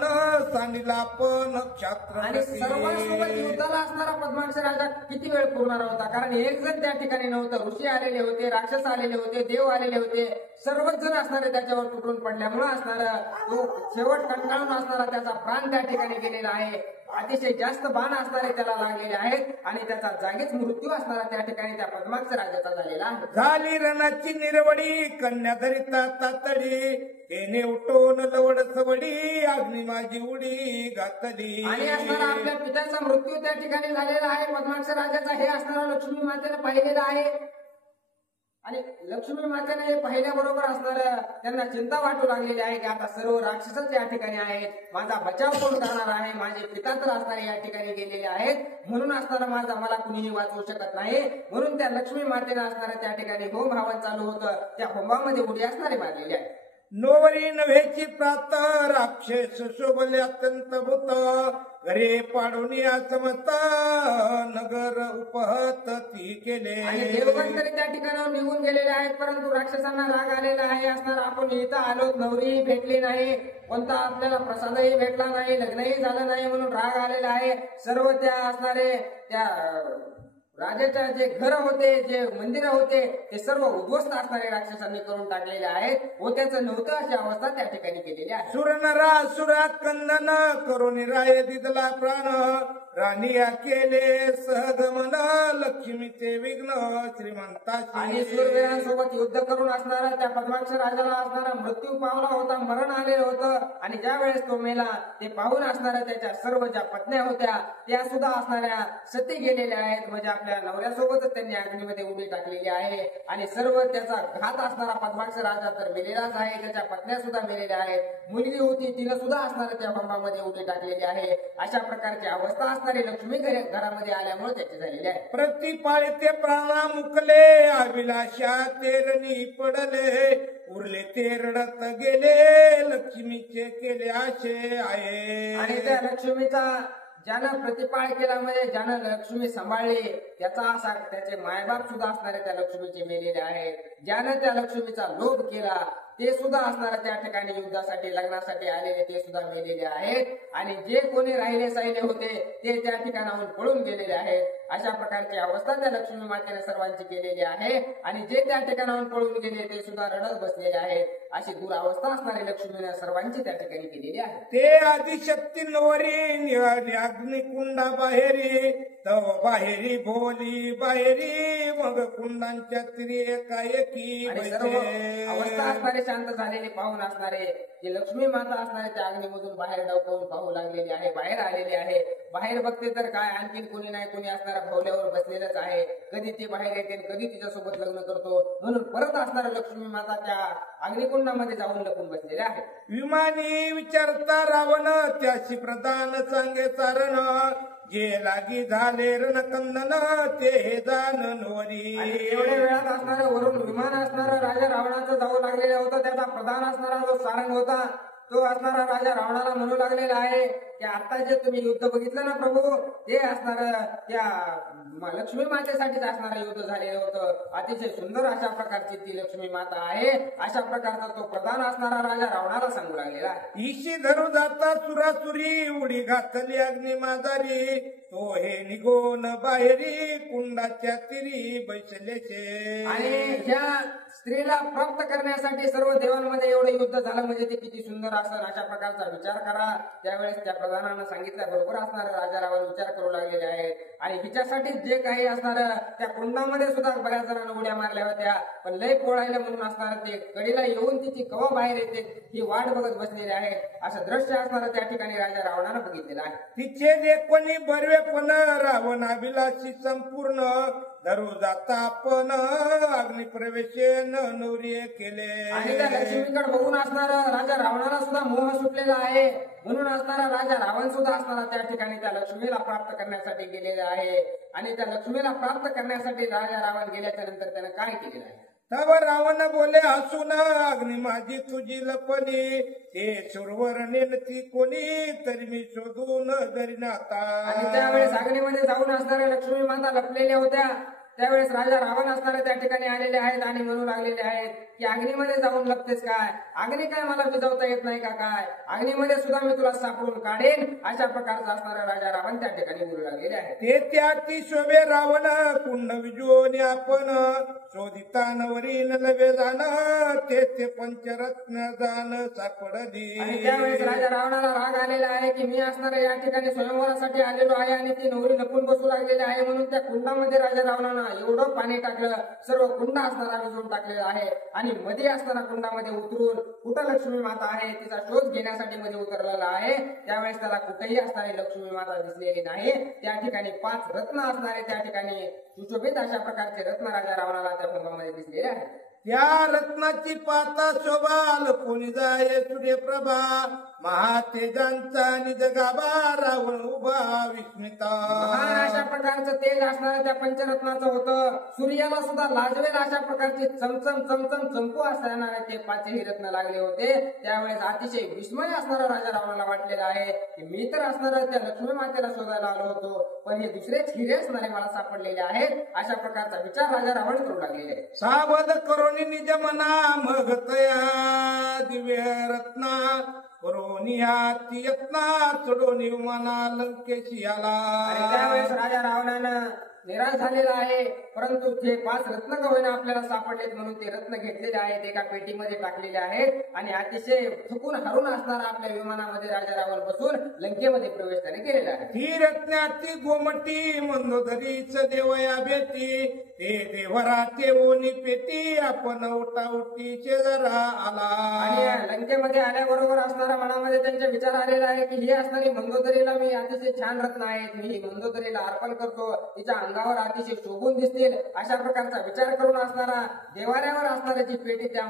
सांडिला पण क्षात्र. आणि सर्वांसोबत युद्धाला असणारा पद्माक्ष राजा किती वेळ पुरणार होता, कारण एक जण त्या ठिकाणी नव्हतं. ऋषी आलेले होते, राक्षस आलेले होते, देव आलेले होते, सर्वच जण असणारे त्याच्यावर तुटून पडल्यामुळे असणारा तो शेवट कंटाळून असणारा त्याचा प्राण त्या ठिकाणी गेलेला आहे. अतिशय जास्त बाण असणारे त्याला लागलेले आहेत आणि त्याचा जागीच मृत्यू असणारा त्या ठिकाणी त्या पद्माक्ष राजाचा झालेला आहे. झाली रणाची निरवडी, कन्या धरिता तातडी, तेने उठवून लवड सवडी, अग्नी माझी उडी घातली. आणि असणारा आपल्या पित्याचा मृत्यू त्या ठिकाणी झालेला आहे पद्माक्ष राजाचा. हे असणारा लक्ष्मी मातेने पाहिलेलं आहे आणि लक्ष्मी मातेने हे पाहिल्याबरोबर असणाऱ्या त्यांना चिंता वाटू लागलेली आहे की आता सर्व राक्षसच या ठिकाणी आहेत, माझा बचाव कोण करणार आहे, माझे पिता तर असणारे या ठिकाणी गेलेले आहेत, म्हणून असणारा मला कुणीही वाचवू शकत नाही. म्हणून त्या लक्ष्मी मातेने असणाऱ्या त्या ठिकाणी होम हवन चालू होतं, त्या होमामध्ये उडी असणारे मारलेली आहे. नोवरी नव्हेची प्रात, राक्षस शोभले अत्यंत भूत, घरे पाडून समत नगर उपहत ती केले. आणि देवगण तरी त्या ठिकाणावर निघून गेलेले आहेत, परंतु राक्षसांना राग आलेला आहे. असणार आपण इथं आलो, नवरीही भेटली नाही, कोणता आपल्याला प्रसादही भेटला नाही, लग्नही झालं नाही, म्हणून राग आलेला आहे. सर्व त्या असणारे त्या राजाच्या जे घर होते, जे मंदिर होते, ते सर्व उद्ध्वस्त असणारे राक्षसांनी करून टाकलेले आहेत. व त्याचं नव्हतं अशी अवस्था त्या ठिकाणी केलेली आहे. सुरनरा सुरात कंदन, करून राय दिदला प्राण, राणिया केले सहगमन, लक्ष्मीचे विघ्न श्रीमंताची. आणि सूरवीरांसोबत युद्ध करून असणारा त्या पद्माक्ष राजाला असणारा मृत्यू पावला होता, मरण आलेलं होतं. आणि ज्या वेळेस तो मेला ते पाहून असणाऱ्या त्याच्या सर्व ज्या पत्न्या होत्या त्या सुद्धा असणाऱ्या सती गेलेल्या आहेत, म्हणजे आपल्या नवऱ्यासोबतच त्यांनी अग्नीमध्ये उडी टाकलेली आहे. आणि सर्व त्याचा घात असणारा पद्माक्ष राजा तर मेलेलाच आहे, त्याच्या पत्न्या सुद्धा मेलेल्या आहेत. मुलगी होती तिनं सुद्धा असणाऱ्या त्या होमामध्ये उडी टाकलेली आहे. अशा प्रकारची अवस्था असणारी लक्ष्मी घरामध्ये आल्यामुळे त्याची झालेली आहे. प्रतिपाळी ते प्राणा मुकले, अभिलाषा तेरणी पडले, उरले ते रडत गेले, लक्ष्मीचे केले आशे आहे. आणि त्या लक्ष्मीचा ज्यानं प्रतिपाळ केला, म्हणजे ज्यानं लक्ष्मी सांभाळली त्याचा असा त्याचे मायबाप सुद्धा असणारे त्या लक्ष्मीचे मेलेले आहेत. ज्यानं त्या लक्ष्मीचा लोभ केला ते सुद्धा असणारे त्या ठिकाणी युद्धासाठी लग्नासाठी आलेले ते सुद्धा मेलेले आहेत. आणि जे कोणी राहिले साहिले होते ते त्या ठिकाणाहून पळून गेलेले आहेत. अशा प्रकारची अवस्था त्या लक्ष्मी मातेने सर्वांची केलेली आहे. आणि जे त्या ठिकाणाहून पळून गेले ते सुद्धा रडत बसलेले आहेत. अशी दुरावस्था असणारी लक्ष्मीने सर्वांची त्या ठिकाणी केलेली आहे. ते आदिशक्तींवरी निघाली अग्निकुंडा बाहेरी, तव बाहेरी भोली बाहेरी, मग कुंडांच्या तिरी एकाएकी आणि सर्व अवस्था असणारे शांत झालेले पाहून असणारे जे लक्ष्मी माता असणारे त्या अग्नीमधून बाहेर डवकावून पाहू लागलेले आहे, बाहेर आलेले आहे. बाहेर बघते तर काय आणखीन कोणी नाही कोणी असणारा भोवल्यावर बसलेलंच आहे. कधी ते बाहेर येते कधी तिच्यासोबत लग्न करतो म्हणून परत असणारा लक्ष्मी माता त्या अग्निकुंडामध्ये जाऊन लपून बसलेले आहे. विमानी विचारता रावण त्याशी प्रधान चांगे चारण, जे लागी झाले रणकंदन ते हे जाननवरी. आणि एवढ्या वेळात असणारं वरून विमान असणारं राजा रावणाचं जाऊ लागलेलं होतं. त्याचा प्रधान असणारा जो सारंग होता तो असणारा राजा रावणाला म्हणू लागलेला आहे की आता जे तुम्ही युद्ध बघितलं ना प्रभू, ते असणार त्या लक्ष्मी मातेसाठीच असणारं युद्ध झालेलं होतं. अतिशय सुंदर अशा प्रकारची ती लक्ष्मी माता आहे. अशा प्रकारचा तो प्रधान असणारा राजा रावणाला सांगू लागलेला आहे. ईशी धरू जाता सुरासुरी, उडी घातली अग्नी माजारी, तो हे निघून बाहेरी कुंडाच्या तिरी बैसलेचे. आणि ह्या स्त्रीला प्राप्त करण्यासाठी सर्व देवांमध्ये एवढं युद्ध झालं म्हणजे ते किती सुंदर असं. अशा प्रकारचा विचार करा. त्यावेळेस त्या प्रधानानं सांगितल्याबरोबर असणारे राजा रावण विचार करू लागलेले आहेत. आणि हिच्यासाठी जे काही असणार त्या कुंडामध्ये सुद्धा बऱ्याच जणांना उड्या मारल्या होत्या, पण लय पोळायला म्हणून असणार ते कडीला येऊन तिची कवा बाहेर येते ही वाट बघत बसलेले आहेत. असं दृश्य असणार त्या ठिकाणी राजा रावणानं बघितलेलं आहे. तिचे जे कोणी बरवे पण रावण अभिलाषी संपूर्ण, धरू जाता आपण अग्निप्रवेशन नौर्य केले. आणि त्या लक्ष्मीकडे बघून असणार राजा रावणाला सुद्धा मोह सुटलेला आहे. म्हणून असणारा राजा रावण सुद्धा असणारा त्या ठिकाणी त्या लक्ष्मीला प्राप्त करण्यासाठी गेलेला आहे. आणि त्या लक्ष्मीला प्राप्त करण्यासाठी राजा रावण गेल्याच्या नंतर त्यानं काय केलेलं आहे. तव रावण बोले हसून अग्नि माझी तुझी लपणी, ते सुरवर नेलती कोणी तरी मी शोधून धरीन आता. आणि त्यावेळेस अग्नीमध्ये जाऊन असणाऱ्या लक्ष्मी माता लपलेल्या होत्या. त्यावेळेस राजा रावण असणारे त्या ठिकाणी आलेले आहेत आणि म्हणू लागलेले आहेत की अग्नीमध्ये जाऊन लपतेस काय, अग्नी काय मला विझवता येत नाही का काय, अग्नीमध्ये सुद्धा मी तुला सापडून काढेन. अशा प्रकारचा असणारा राजा रावण त्या ठिकाणी बोलू लागलेले आहे. ते त्याची शोभे रावण कुंड विजोनी आपण, शोधिता नवरी नलवे जाण, ते पंचरत्न जाण सापडली. आणि त्यावेळेस राजा रावणाला राग आलेला आहे की मी असणाऱ्या या ठिकाणी स्वयंवरासाठी आलेलो आहे आणि ती नवरी लपून बसू लागलेली आहे. म्हणून त्या कुंडामध्ये राजा रावणानं एवढं पाणी टाकलं, सर्व कुंड असणारा विजून टाकलेला आहे. आणि मध्ये असताना कुंडामध्ये उतरून कुठं लक्ष्मी माता आहे तिचा शोध घेण्यासाठी मध्ये उतरलेला आहे. त्यावेळेस त्याला कुठेही असणारी लक्ष्मी माता दिसलेली नाही. त्या ठिकाणी 5 रत्न असणारे त्या ठिकाणी सुशोभित अशा प्रकारचे रत्न राजा रावणाला त्या कुंभामध्ये दिसलेले आहेत. त्या रत्नाची पाता शोभा लपून जाय सूर्यप्रभा, महातेजांचा निज गाभा रावण उभा विस्मिता. अशा प्रकारचं तेज असणारं त्या पंचरत्नाचं होतं. सूर्याला सुद्धा लाजवेल अशा प्रकारचे चमचम चमचम चंपू असणारे ते 5ही रत्न लागले होते. त्यावेळेस अतिशय विस्मय असणारा राजा रावणाला वाटलेला आहे की मी तर असणारा त्या लक्ष्मी मातेला शोधायला आलो होतो, पण हे दुसरेच हिरे असणारे मला सापडलेले आहेत. अशा प्रकारचा विचार राजा रावण करू लागलेले आहे. सावध करून निज मना मग तया दिव्य रत्ना, करोनिया ती यत्ना चढून मना लंकेशी आला. आणि त्यावेळेस राजा रावणानं निराश झालेला आहे, परंतु ते 5 रत्न का होईना आपल्याला सापडलेत म्हणून ते रत्न घेतलेले आहेत, एका पेटीमध्ये टाकलेले आहेत. आणि अतिशय थकून हरून असणारा आपल्या विमानामध्ये राजा रावण बसून लंकेमध्ये प्रवेश त्याने केलेला आहे. ही रत्नाची गोमटी मंदोदरीच देवया भेटी, ते देवरा ते ओनी पेटी आपण उठाउटी शेजरा आला. आणि लंकेमध्ये आल्याबरोबर असणारा मनामध्ये त्यांचा विचार आलेला आहे की ही असणारी मंदोदरीला मी अतिशय छान रत्न आहेत, मी ही मंदोदरीला अर्पण करतो, तिच्या अंगावर अतिशय शोभून दिसतील. अशा प्रकारचा विचार करून असणारा देवाऱ्यावर असणारी जी पेटी त्या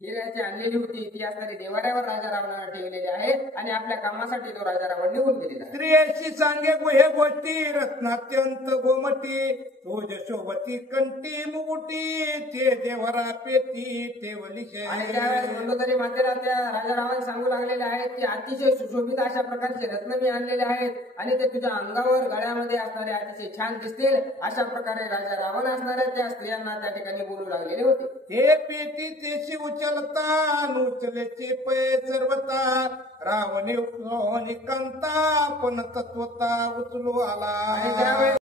हिऱ्याची आणलेली होती ती असणारी देवाऱ्यावर राजा रावणाने ठेवलेली आहे. आणि आपल्या कामासाठी तो राजा रावण निघून गेलेला. स्त्रियेशी सांगे गुहे गोष्टी रत्नात्यंत गोमटी, तुझ शोभती कंठी मुकुटी ते देवरा पेटी ठेवली आणि त्यावेळेस मंडोदरी मातेला त्या राजा रावण सांगू लागलेले आहेत की अतिशय सुशोभित अशा प्रकारचे रत्न मी आणलेले आहेत आणि ते तुझ्या अंगावर गळ्यामध्ये असणारे अतिशय छान दिसतील अशा प्रकारे राजा रावण असणाऱ्या त्या स्त्रियांना त्या ठिकाणी बोलू लागलेले होते. ते पेटी तेशी उचलता उचलेचे पै सर्वता रावणी कांता पण तत्वता उचलू आला. आणि त्यावेळेस